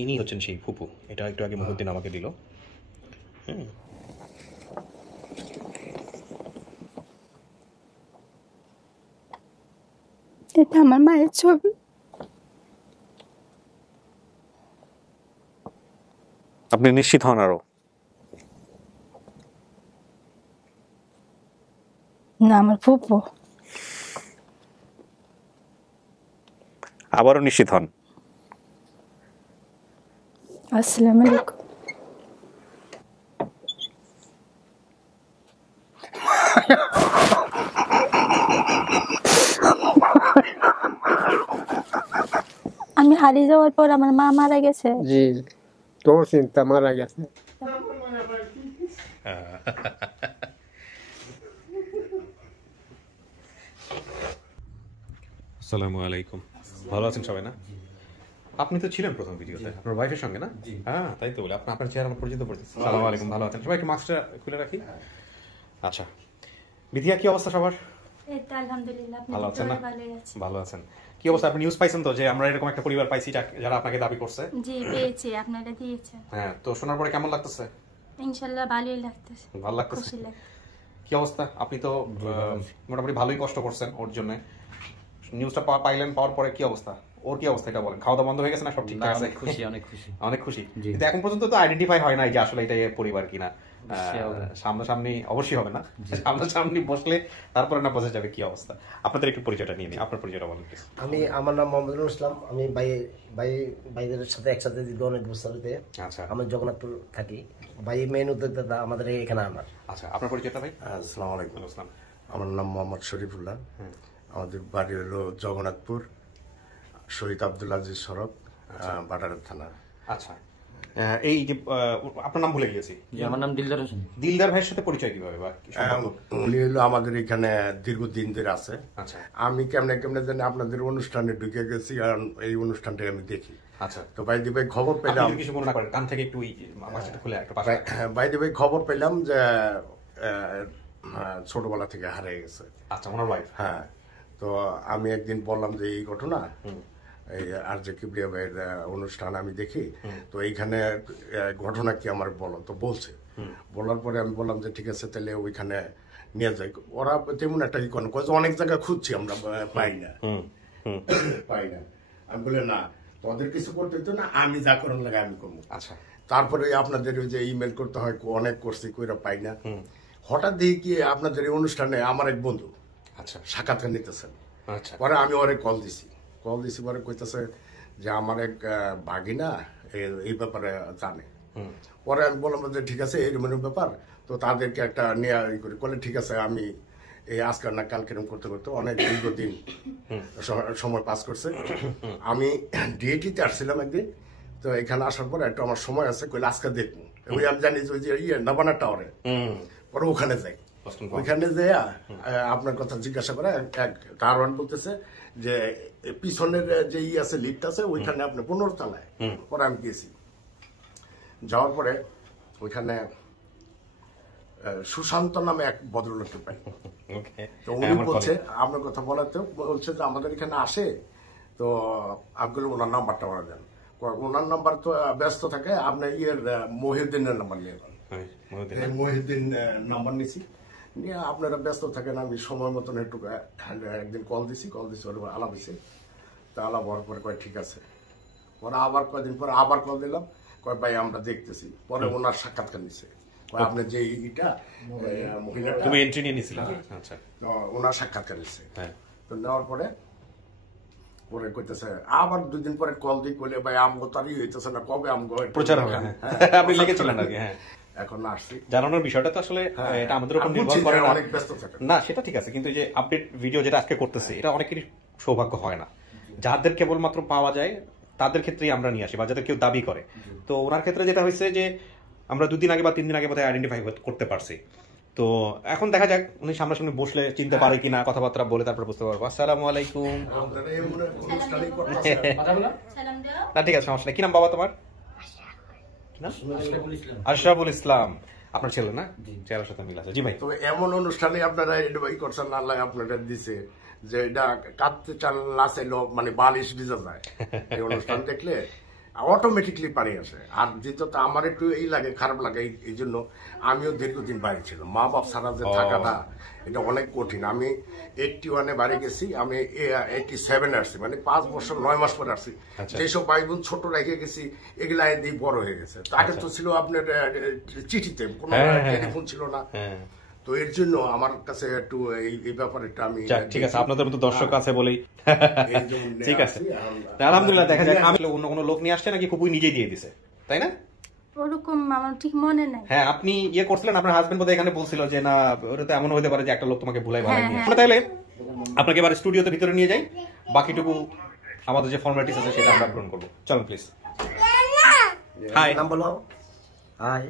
ইনি হচ্ছেন সেই ফুপু। এটা একটু আগে মুহিউদ্দিন আমাকে দিল। এটা আমার মায়ের ছবি। আপনি নিশ্চিত হন আরো? না, আমার ফুপু। আবারও নিশ্চিত হন? আসসালামু আলাইকুম। আমি হারিয়ে যাওয়ার পর আমার মা মারা গেছে। জি, তো চিন্তা মারা গেছে। আসসালামু আলাইকুম। ভালো আছেন সবাই না? আপনি তো ছিলেন প্রথম ভিডিওতে আপনার ওয়াইফের সঙ্গে না? হ্যাঁ, তাই তো বলে আপনার চেহারা আমার পরিচিত পড়ছে। আসসালামু আলাইকুম, ভালো আছেন সবাই? একটু মাস্কটা খুলে রাখি। আচ্ছা, বিধিয়া কি অবস্থা সবার? এই তো আলহামদুলিল্লাহ। ভালো আছেন না? ভালো আছেন। কি অবস্থা? আপনি নিউজ পাইছেন তো যে আমরা এরকম একটা পরিবার পাইছি যারা আপনাকে দাবি করছে? জি, পেয়েছি, আপনারা দিয়েছেন। হ্যাঁ, তো শোনার পরে কেমন লাগতেছে? ইনশাআল্লাহ ভালোই লাগতেছে। ভালো লাগতেছে? খুশি লাগছে। কি অবস্থা? আপনি তো মোটামুটি ভালোই কষ্ট করছেন ওর জন্য। নিউজটা পাইলেন, পাওয়ার পরে কি অবস্থা? ওর কি অবস্থা এটা বলেন। খাওয়া দাওয়া বন্ধ হয়ে গেছে না সব ঠিকঠাক আছে? খুশি, অনেক খুশি। অনেক খুশি। কিন্তু এখন পর্যন্ত তো আইডেন্টিফাই হয় নাই যে আসলে এটা পরিবার কিনা। সামনাসামনি অবশ্যই হবে না, সামনাসামনি বসলে তারপরে না বোঝা যাবে কি অবস্থা। আপনাদের একটু পরিচয়টা নিয়ে নিই। আপনার পরিচয়টা বলেন প্লিজ। আমার নাম মোহাম্মদুল ইসলাম। আমি ভাইদের সাথে একসাথে দিদি অনেক বছর। আচ্ছা, আমি জগন্নাথপুর থাকি। ভাই মেইন উদ্যোক্তা আমাদের এখানে আমার। আচ্ছা, আপনার পরিচয়টা ভাই? আসসালামু আলাইকুম। আসসালাম। আমার নাম মোহাম্মদ শরীফুল্লাহ। আমাদের বাড়ি হলো জগন্নাথপুর, শহীদ আব্দুল আজিজ সড়ক, বাটারের থানা। আচ্ছা, এই যে আপনার নাম ভুলে গিয়েছি। আমার নাম দিলদার হোসেন। দিলদার ভাইয়ের সাথে পরিচয় কিভাবে? উনি হলো আমাদের এখানে দীর্ঘদিন ধরে আছে। আচ্ছা, আমি কেমনে কেমনে জানি আপনাদের অনুষ্ঠানে ঢুকে গেছি, কারণ এই অনুষ্ঠানটা আমি দেখি। আচ্ছা, তো বাইদি ভাই খবর পেলাম, কিছু মনে না করেন, কান থেকে একটু আমার সাথে খুলে একটা পাশে। বাইদি ভাই খবর পেলাম যে ছোটবেলা থেকে হারিয়ে গেছে। আচ্ছা, ওনার ওয়াইফ? হ্যাঁ। তো আমি একদিন বললাম যে এই ঘটনা, এই আর যে কিবরিয়া ভাইয়ের অনুষ্ঠান আমি দেখি, তো এইখানে ঘটনা কি আমার বলো। তো বলছে, বলার পরে আমি বললাম যে ঠিক আছে তাহলে ওইখানে নিয়ে যাই। ওরা তেমন একটা ই করে অনেক জায়গায় খুঁজছি, আমরা পাই না। আমি বলি না, তোদের কিছু করতে হতো না, আমি যা করার লাগে আমি করবো। আচ্ছা, তারপরে আপনাদের ওই যে ইমেল করতে হয়, অনেক করছি, কইরা পাই না। হঠাৎ দেখি কি আপনাদের এই অনুষ্ঠানে আমার এক বন্ধু আচ্ছা সাক্ষাৎকার নিতেছেন। আচ্ছা, পরে আমি ওরে কল দিছি পরে কইতেছে যে আমার এক ভাগিনা এই ব্যাপারে জানে। পরে আমি বললাম যে ঠিক আছে এই রকমের ব্যাপার, তো তাদেরকে একটা নেওয়া করি করলে ঠিক আছে। আমি এই আজকাল না কাল কিরম করতে করতে অনেক দীর্ঘদিন সময় পাস করছে। আমি ডিএটিতে আসছিলাম একদিন, তো এখানে আসার পরে একটু আমার সময় আছে, কইলে আজকে দেখবো। ওই আমি জানি যে ওই যে নবানা টাওয়ারে, পরে ওখানে যাই। ওইখানে যাই আপনার কথা জিজ্ঞাসা করে এক কারণ বলতেছে যে পিছনের যে আছে লিফট আছে ওইখানে আপনি 15 তলায়। পরে আমি গেছি, যাওয়ার পরে ওইখানে সুশান্ত নামে এক ভদ্রলোককে পাই। তো উনি বলছে আপনার কথা বলাতে বলছে যে আমাদের এখানে আসে, তো আপনি ওনার নাম্বারটা ওরা দেন। ওনার নাম্বার তো ব্যস্ত থাকে, আপনার মহিউদ্দিনের নাম্বার নিয়ে মহিউদ্দিন নাম্বার নিছি নিয়ে আপনারা ব্যস্ত থাকেন। আমি সময় মতন একটু একদিন কল দিছি ওর আলাপ হয়েছে। তা আলাপ হওয়ার পরে কয় ঠিক আছে। পরে আবার কয়েকদিন পরে আবার কল দিলাম, কয় ভাই আমরা দেখতেছি। পরে ওনার সাক্ষাৎকার নিছে, আপনার যে মহিলাটা তুমি এন্ট্রি নিয়ে নিছিলা। আচ্ছা, ওনার সাক্ষাৎকার নিছে। তো নেওয়ার পরে কইতেছে আবার 2 দিন পরে কল দিই, কইলে ভাই আমগো তারই হইতেছে না, কবে আমগো প্রচার হবে? আপনি লিখেছিলেন আগে। হ্যাঁ, এখন আসছি। জানানোর বিষয়টা তো আসলে এটা আমাদের উপর নির্ভর করে না, সেটা ঠিক আছে। কিন্তু এই যে আপডেট ভিডিও যেটা আজকে করতেছি, এটা অনেকেরই সৌভাগ্য হয় না। যাদের কেবলমাত্র পাওয়া যায় তাদের ক্ষেত্রেই আমরা নিয়ে আসি, বা যাদের কেউ দাবি করে। তো ওনার ক্ষেত্রে যেটা হয়েছে যে আমরা 2 দিন আগে বা 3 দিন আগে বোধহয় আইডেন্টিফাই করতে পারছি। তো এখন দেখা যাক উনি সামনাসামনি বসলে চিনতে পারে কিনা, কথাবার্তা বলে তারপর বুঝতে পারবো। আসসালামু আলাইকুম। না ঠিক আছে, সমস্যা নেই। কি নাম বাবা তোমার? আশরাফুল ইসলাম। আপনার ছেলে না? চেহারার সাথে মিল আছে। জি ভাই। তো এমন অনুষ্ঠানে আপনারা করছেন, আল্লাহ আপনাদের দিছে যে এটা কাঁদতে চাল না চাইলেও মানে বালিশ ভিজা যায়। এই অনুষ্ঠান দেখলে অটোমেটিকলি পানি আসে। আর যেহেতু আমার একটু এই লাগে, খারাপ লাগে, এই জন্য আমিও দীর্ঘদিন বাড়ি ছিল। মা বাপ ছাড়া যে থাকাটা এটা অনেক কঠিন। আমি 81-এ বাড়ি গেছি, আমি 87 আসছি, মানে 5 বছর 9 মাস পরে আসছি। যেসব ভাই বোন ছোট রেখে গেছি এগুলা দিয়ে বড় হয়ে গেছে। তাকে তো ছিল আপনার চিঠিতে, কোনো টেলিফোন ছিল না। তো এর জন্য আমার কাছে একটু এই ব্যাপারে আমি ঠিক আছে, আপনাদের মতো দর্শক আছে বলেই ঠিক আছে। আলহামদুলিল্লাহ, দেখা যায় আমি অন্য কোনো লোক নিয়ে আসছে নাকি ফুপুই নিজেই দিয়ে দিছে, তাই না? ওরকম আমার ঠিক মনে নাই। হ্যাঁ, আপনি ইয়ে করছিলেন, আপনার হাজবেন্ড বোধহয় এখানে বলছিল যে না ওটা তো এমন হতে পারে যে একটা লোক তোমাকে ভুলাই ভাড়া নিয়ে আসে। তাহলে আপনাকে এবার স্টুডিওতে ভিতরে নিয়ে যাই, বাকিটুকু আমাদের যে ফর্মালিটিস আছে সেটা আমরা পূরণ করবো। চলুন প্লিজ। হাই, নাম বলো। হাই,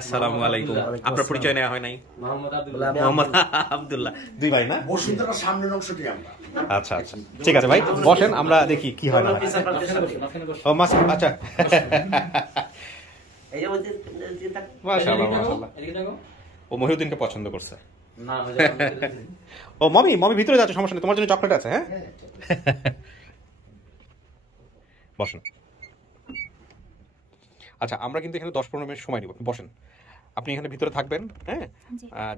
আসসালামু আলাইকুম। আপনার পরিচয় নেওয়া হয় নাই? মোহাম্মদ আব্দুল্লাহ। দুই ভাই না? বসুন্ধরা সামনের অংশটি আমরা। আচ্ছা আচ্ছা, ঠিক আছে ভাই, বসেন, আমরা দেখি কি হয় না। ও মাস, আচ্ছা মাশাআল্লাহ মাশাআল্লাহ। ও মহিউদ্দিনকে পছন্দ করছে। ও মমি ভিতরে যাচ্ছে, সমস্যা নেই, তোমার জন্য চকলেট আছে। হ্যাঁ, বসেন। আচ্ছা, আমরা কিন্তু এখানে 10-15 মিনিট সময় নিব, বসেন। আপনি এখানে ভিতরে থাকবেন। হ্যাঁ,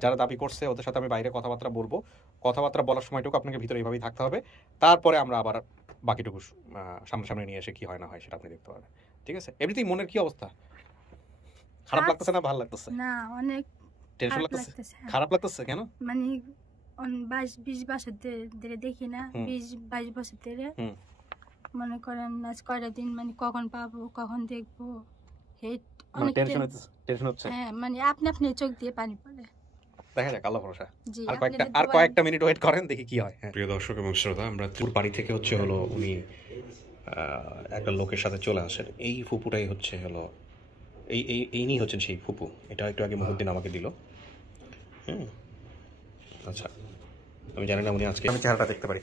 যারা দাবি করছে ওদের সাথে আমি বাইরে কথাবার্তা বলবো। কথাবার্তা বলার সময়টুকু আপনাকে ভিতরে এইভাবেই থাকতে হবে। তারপরে আমরা আবার বাকিটুকু সামনে নিয়ে এসে কি হয় না হয় সেটা আপনি দেখতে পারবেন। ঠিক আছে? এমনিতেই মনের কি অবস্থা? খারাপ লাগতেছে না ভালো লাগতেছে? না, অনেক টেনশন লাগতেছে। খারাপ লাগতেছে কেন? মানে 22 বছর ধরে দেখি না, 20-22 বছর ধরে মনে করেন আজ কয়টা দিন মানে কখন পাবো কখন দেখবো, অনেক টেনশন হচ্ছে। হ্যাঁ, মানে আপনি চোখ দিয়ে পানি পড়ে। দেখা যাক, আল্লাহ ভরসা। আর কয়েকটা মিনিট ওয়েট করেন, দেখি কি হয়। প্রিয় দর্শক এবং শ্রোতা, আমরা তোর বাড়ি থেকে হলো উনি একটা লোকের সাথে চলে আসেন। এই ফুপুটাই হলো এই হচ্ছেন সেই ফুপু। এটা একটু আগে মুহুদ্দিন আমাকে দিল। আচ্ছা, আমি জানি না উনি আজকে আমি চেহারাটা দেখতে পারি।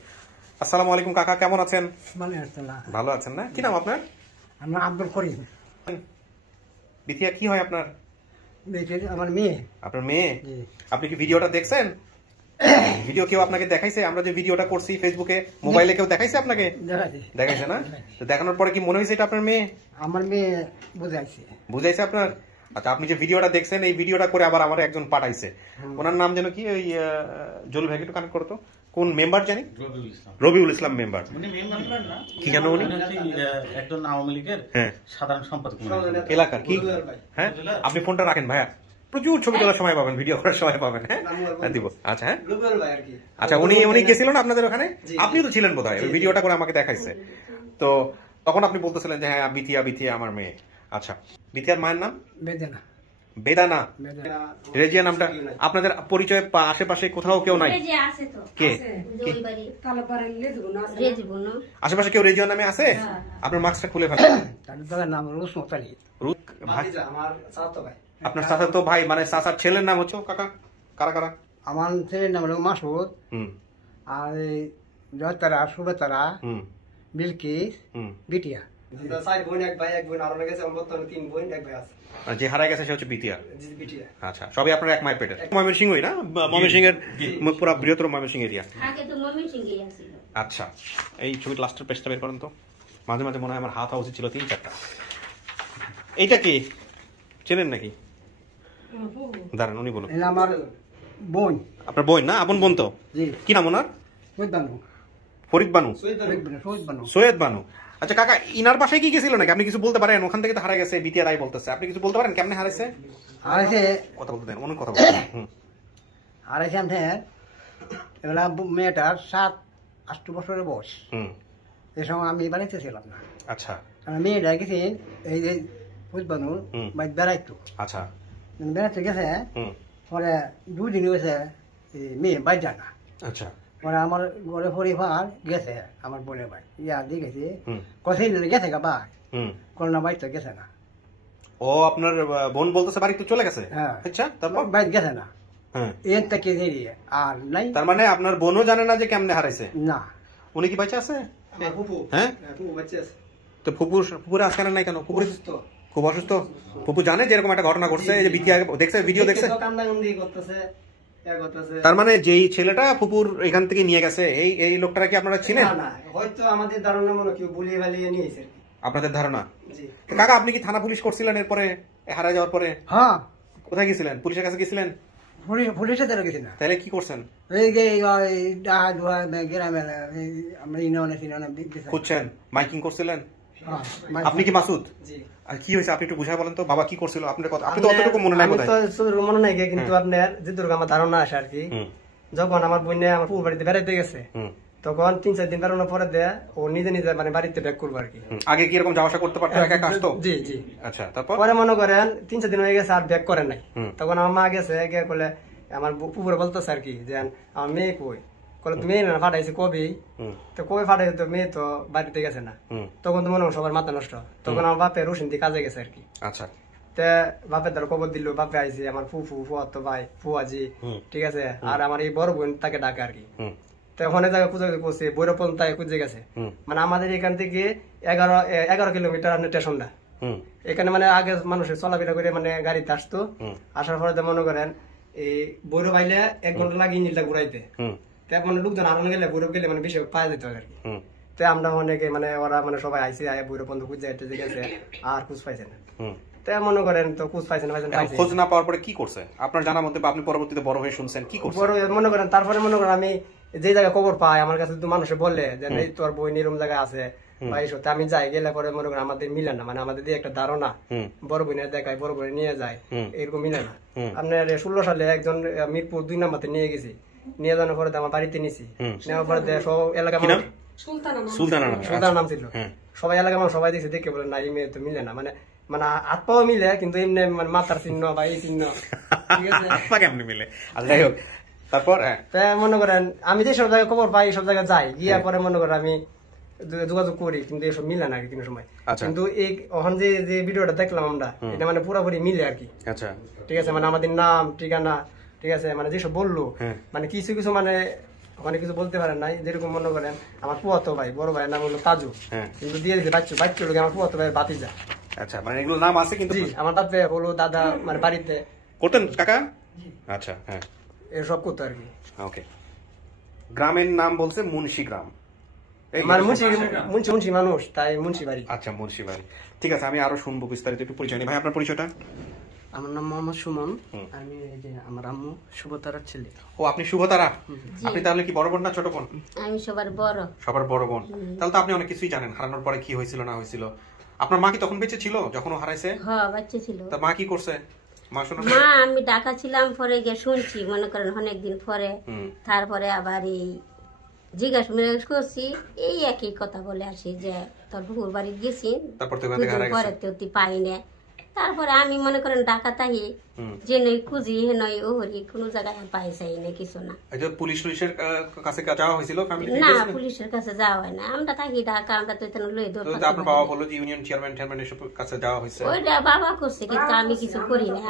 আসসালামু আলাইকুম কাকা, কেমন আছেন? ভালো আছেন না? কি নাম আপনার? আমার আব্দুল করিম। বিথিয়া কি হয় আপনার? আমার মেয়ে। আপনার মেয়ে? আপনি কি ভিডিওটা দেখছেন? ভিডিও কেউ আপনাকে দেখাইছে? আমরা যে ভিডিওটা করছি ফেসবুকে, মোবাইলে কেউ দেখাইছে আপনাকে? দেখাইছে না? তো দেখানোর পরে কি মনে হয়েছে এটা আপনার মেয়ে? আমার মেয়ে বুঝাইছে আপনার? আচ্ছা, আপনি যে ভিডিওটা দেখছেন এই ভিডিওটা করে আবার আমার একজন পাঠাইছে। ওনার নাম যেন কি? ওই জল ভাই একটু কানেক্ট করতো। কোন মেম্বার জানি? রবিউল ইসলাম মেম্বার। কি জানো উনি? একজন আওয়ামী লীগের সাধারণ সম্পাদক এলাকার। কি? হ্যাঁ, আপনি ফোনটা রাখেন ভাইয়া, প্রচুর ছবি তোলার সময় পাবেন, ভিডিও করার সময় পাবেন। হ্যাঁ দিব। আচ্ছা, হ্যাঁ আচ্ছা, উনি গেছিল না আপনাদের ওখানে? আপনি তো ছিলেন বোধহয়, ওই ভিডিওটা করে আমাকে দেখাইছে। তো তখন আপনি বলতেছিলেন যে হ্যাঁ বিথিয়া আমার মেয়ে। আচ্ছা, বিথিয়ার মায়ের নাম? বেদানা। রেজিয়া নামটা আপনাদের পরিচয় আশেপাশে কোথাও কেউ নাই? কে আশেপাশে কেউ রেজিয়া নামে আছে? আপনার মাস্কটা খুলে ফেলেন। আপনার চাচাতো ভাই, মানে চাচার ছেলের নাম হচ্ছে কাকা? কারা? আমার ছেলের নাম হলো মাসুদ, আর জয়তারা, সুবেতারা, বিলকিস, বিটিয়া। যে হারাই গেছে সে হচ্ছে বিটিয়া। আচ্ছা, সবই আপনার এক মায়ের পেটের? ময়মনসিংহই না? ময়মনসিংহের পুরো বৃহত্তর ময়মনসিংহ এরিয়া। আচ্ছা, এই ছবির লাস্টের পেজটা বের করেন তো। মাঝে মাঝে মনে হয় আমার হাত হওয়া উচিত ছিল 3-4টা। এইটা কি চেনেন নাকি? দাঁড়ান, উনি বলুন। আমার বোন। আপনার বোন না? আপন বোন তো? কি নাম ওনার? ফরিদ বানু। সৈয়দ বানু। আচ্ছা কাকা, ইনার বাসায় কি গেছিল নাকি? আপনি কিছু বলতে পারেন? ওখান থেকে তো হারা গেছে, বিটিয়া রাই বলতেছে, আপনি কিছু বলতে পারেন কেমনে হারাইছে? কথা বলতে দেন, অনেক কথা বলতে। হারাইছে এগুলা মেয়েটার 7-8 বছরের বয়স। এই সময় আমি বাড়িতে ছিলাম না। আচ্ছা, মেয়েটা গেছে এই যে ফুটবানুর বেড়াইতো। আচ্ছা, বেড়াইতে গেছে, পরে 2 দিন হয়েছে মেয়ে বাইর যায় না। আচ্ছা, পরে আমার ঘরে পরিবার গেছে, আমার বোনের ভাই দিয়ে গেছে, কোথায় গেছে গা ভাই, করোনা বাড়িতে গেছে না। ও আপনার বোন বলতেছে বাড়ি তো চলে গেছে? আচ্ছা, তারপর বাড়ি গেছে না। আর নাই, তার মানে আপনার বোনও জানে না যে কেমনে হারাইছে? না। উনি কি বাচ্চা আছে? হ্যাঁ, তো ফুপুরে আজকে নাই কেন? ফুপুর খুব অসুস্থ। ফুপু জানে যে এরকম একটা ঘটনা ঘটছে, যে বিথিয়া দেখছে, ভিডিও দেখছে? তার মানে যেই ছেলেটা ফুপুর এখান থেকে নিয়ে গেছে এই লোকটাকে আপনারা চিনেন? হয়তো আমাদের ধারণা মনে কেউ বলিয়ে বালিয়ে নিয়েছে। আপনাদের ধারণা? কাকা আপনি কি থানা পুলিশ করছিলেন এরপরে হারা যাওয়ার পরে? হ্যাঁ। কোথায় গেছিলেন? পুলিশের কাছে গেছিলেন? পুলিশের দ্বারা গেছি না। তাহলে কি করছেন? এই যে গ্রামে আমরা ইউনিয়নে খুঁজছেন, মাইকিং করছিলেন? আপনি কি মাসুদ? আর কি হয়েছে আপনি একটু বুঝায় বলেন তো, বাবা কি করছিল আপনার কথা? আপনি তো অতটুকু মনে নাই বোধহয়। মনে নাই, কিন্তু আপনার যেটুকু আমার ধারণা আসে আর কি, যখন আমার বোন আমার পুকুর বাড়িতে বেড়াইতে গেছে তখন 3-4 দিন বেড়ানোর পরে দেয়া ও নিজে নিজে মানে বাড়িতে ব্যাক করবো আর কি। আগে কি এরকম যাওয়া আসা করতে পারতো? একা একা আসতো? জি জি। আচ্ছা, তারপর পরে মনে করেন 3-4 দিন হয়ে গেছে আর ব্যাক করে নাই। তখন আমার মা গেছে গিয়ে বলে আমার পুকুরে বলতেছে আর কি যে আমার মেয়ে কই, বলে তুমি না ফাটাইছি কবে, তো কবে ফাটাই তো মেয়ে তো বাড়িতে গেছে না। তখন তো মনে হয় সবার মাথা নষ্ট। তখন আমার বাপে রসিন দিয়ে কাজে গেছে আর কি। আচ্ছা, বাপের দ্বারা খবর দিল, বাপে আইসি আমার ফুফু ফুয়াতো ভাই ফুয়াজি, ঠিক আছে, আর আমার এই বড় বোন তাকে ডাকে আর কি। তো ওখানে জায়গায় খুঁজে করছে, বৈরপন তাই খুঁজে গেছে। মানে আমাদের এখান থেকে 11 কিলোমিটার আপনার স্টেশনটা। এখানে মানে আগে মানুষের চলাফেরা করে মানে গাড়িতে আসতো, আসার পরে মনে করেন এই বৈরব আইলে 1 ঘন্টা লাগে ইঞ্জিনটা ঘুরাইতে। মানে লোকজন আনন্দ গেলে বৈরব গেলে মানে বেশি পাওয়া যেত আর কি। তো আমরা অনেকে মানে ওরা মানে সবাই আইসি আয় বৈরব বন্ধু খুঁজে গেছে আর খুঁজ পাইছে না। মনে করেন তো খোঁজ পাইছেন, খোঁজ না পাওয়ার পরে কি করছে আপনার জানার মধ্যে? আপনি পরবর্তীতে বড় হয়ে শুনছেন কি করছে? বড় মনে করেন তারপরে মনে করেন আমি যে জায়গায় খবর পাই, আমার কাছে তো মানুষে বলে যে এই তোর বই এরকম জায়গায় আছে বা এই সত্যি, আমি যাই গেলে পরে মনে করেন আমাদের মিলে না, মানে আমাদের দিয়ে একটা ধারণা বড় বোনের দেখায়, বড় বোনে নিয়ে যায়, এরকম মিলে না। আপনার 16 সালে একজন মিরপুর 2 নম্বরে নিয়ে গেছি, নিয়ে যাওয়ার পরে আমার বাড়িতে নিছি, নেওয়ার পরে সব এলাকা সুলতানা নাম ছিল, সবাই এলাকা মানুষ সবাই দিয়েছে, দেখে বলে না এই মেয়ে তো মিলে না, মানে মানে হাত পাও মিলে কিন্তু এমনি মানে মাথার চিহ্ন বা এই চিহ্ন, ঠিক আছে কেমনি মিলে। যাই হোক, তারপর মনে করেন আমি যে সব জায়গায় খবর পাই সব জায়গায় যাই, গিয়া পরে মনে করেন আমি যোগাযোগ করি, কিন্তু এসব মিলে না আর কি কোনো সময়। কিন্তু এই ওখান যে ভিডিওটা দেখলাম আমরা, এটা মানে পুরোপুরি মিলে আর কি। আচ্ছা, ঠিক আছে, মানে আমাদের নাম ঠিকানা, ঠিক আছে, মানে যেসব বললো মানে কিছু কিছু মানে ওখানে কিছু বলতে পারেন নাই। যেরকম মনে করেন আমার পুয়াতো ভাই, বড় ভাইয়ের নাম হলো তাজু, কিন্তু দিয়ে দিয়েছে বাচ্চু লোক আমার পুয়াতো ভাই বাতিজা। আচ্ছা, মানে এগুলো নাম আছে কিন্তু আমার বাপে হলো দাদা মানে বাড়িতে করতেন কাকা। আচ্ছা, হ্যাঁ, এসব করতো আর কি। ওকে, গ্রামের নাম বলছে মুন্সি গ্রাম, মানে মুন্সি মানুষ, তাই মুন্সি বাড়ি। আচ্ছা, মুন্সি বাড়ি, ঠিক আছে। আমি আরো শুনবো বিস্তারিত, একটু পরিচয় নিই। ভাই আপনার পরিচয়টা? আমার নাম মোহাম্মদ সুমন, আমি এই যে আমার আম্মু শুভতারার ছেলে। ও, আপনি শুভতারা। আপনি তাহলে কি বড় বোন না ছোট বোন? আমি সবার বড়। সবার বড় বোন, তাহলে তো আপনি অনেক কিছুই জানেন, হারানোর পরে কি হয়েছিল না হয়েছিল। আপনার মা কি তখন বেঁচে ছিল যখন ও হারাইছে? হ্যাঁ, বাচ্চা ছিল। তা মা কি করছে? মা আমি ঢাকা ছিলাম, পরে গিয়ে শুনছি মনে করেন অনেকদিন পরে, তারপরে আবার এই জিজ্ঞাসা করছি, এই একই কথা বলে আসি যে তোর বুকুর বাড়ি গেছি, পরে তো পাই না। তারপরে আমি মনে করেন ঢাকা তাহি যে নই খুঁজি হে নই ওহরি কোনো জায়গায় পাই চাই না, কিছু না। পুলিশের কাছে যাওয়া হয়েছিল? না, পুলিশের কাছে যাওয়া হয় না, আমরা থাকি ঢাকা, আমরা তো এখানে লই ধর। আপনার বাবা বলল যে ইউনিয়ন চেয়ারম্যান এসব কাছে যাওয়া হয়েছে? ওইটা বাবা করছে, কিন্তু আমি কিছু করি না।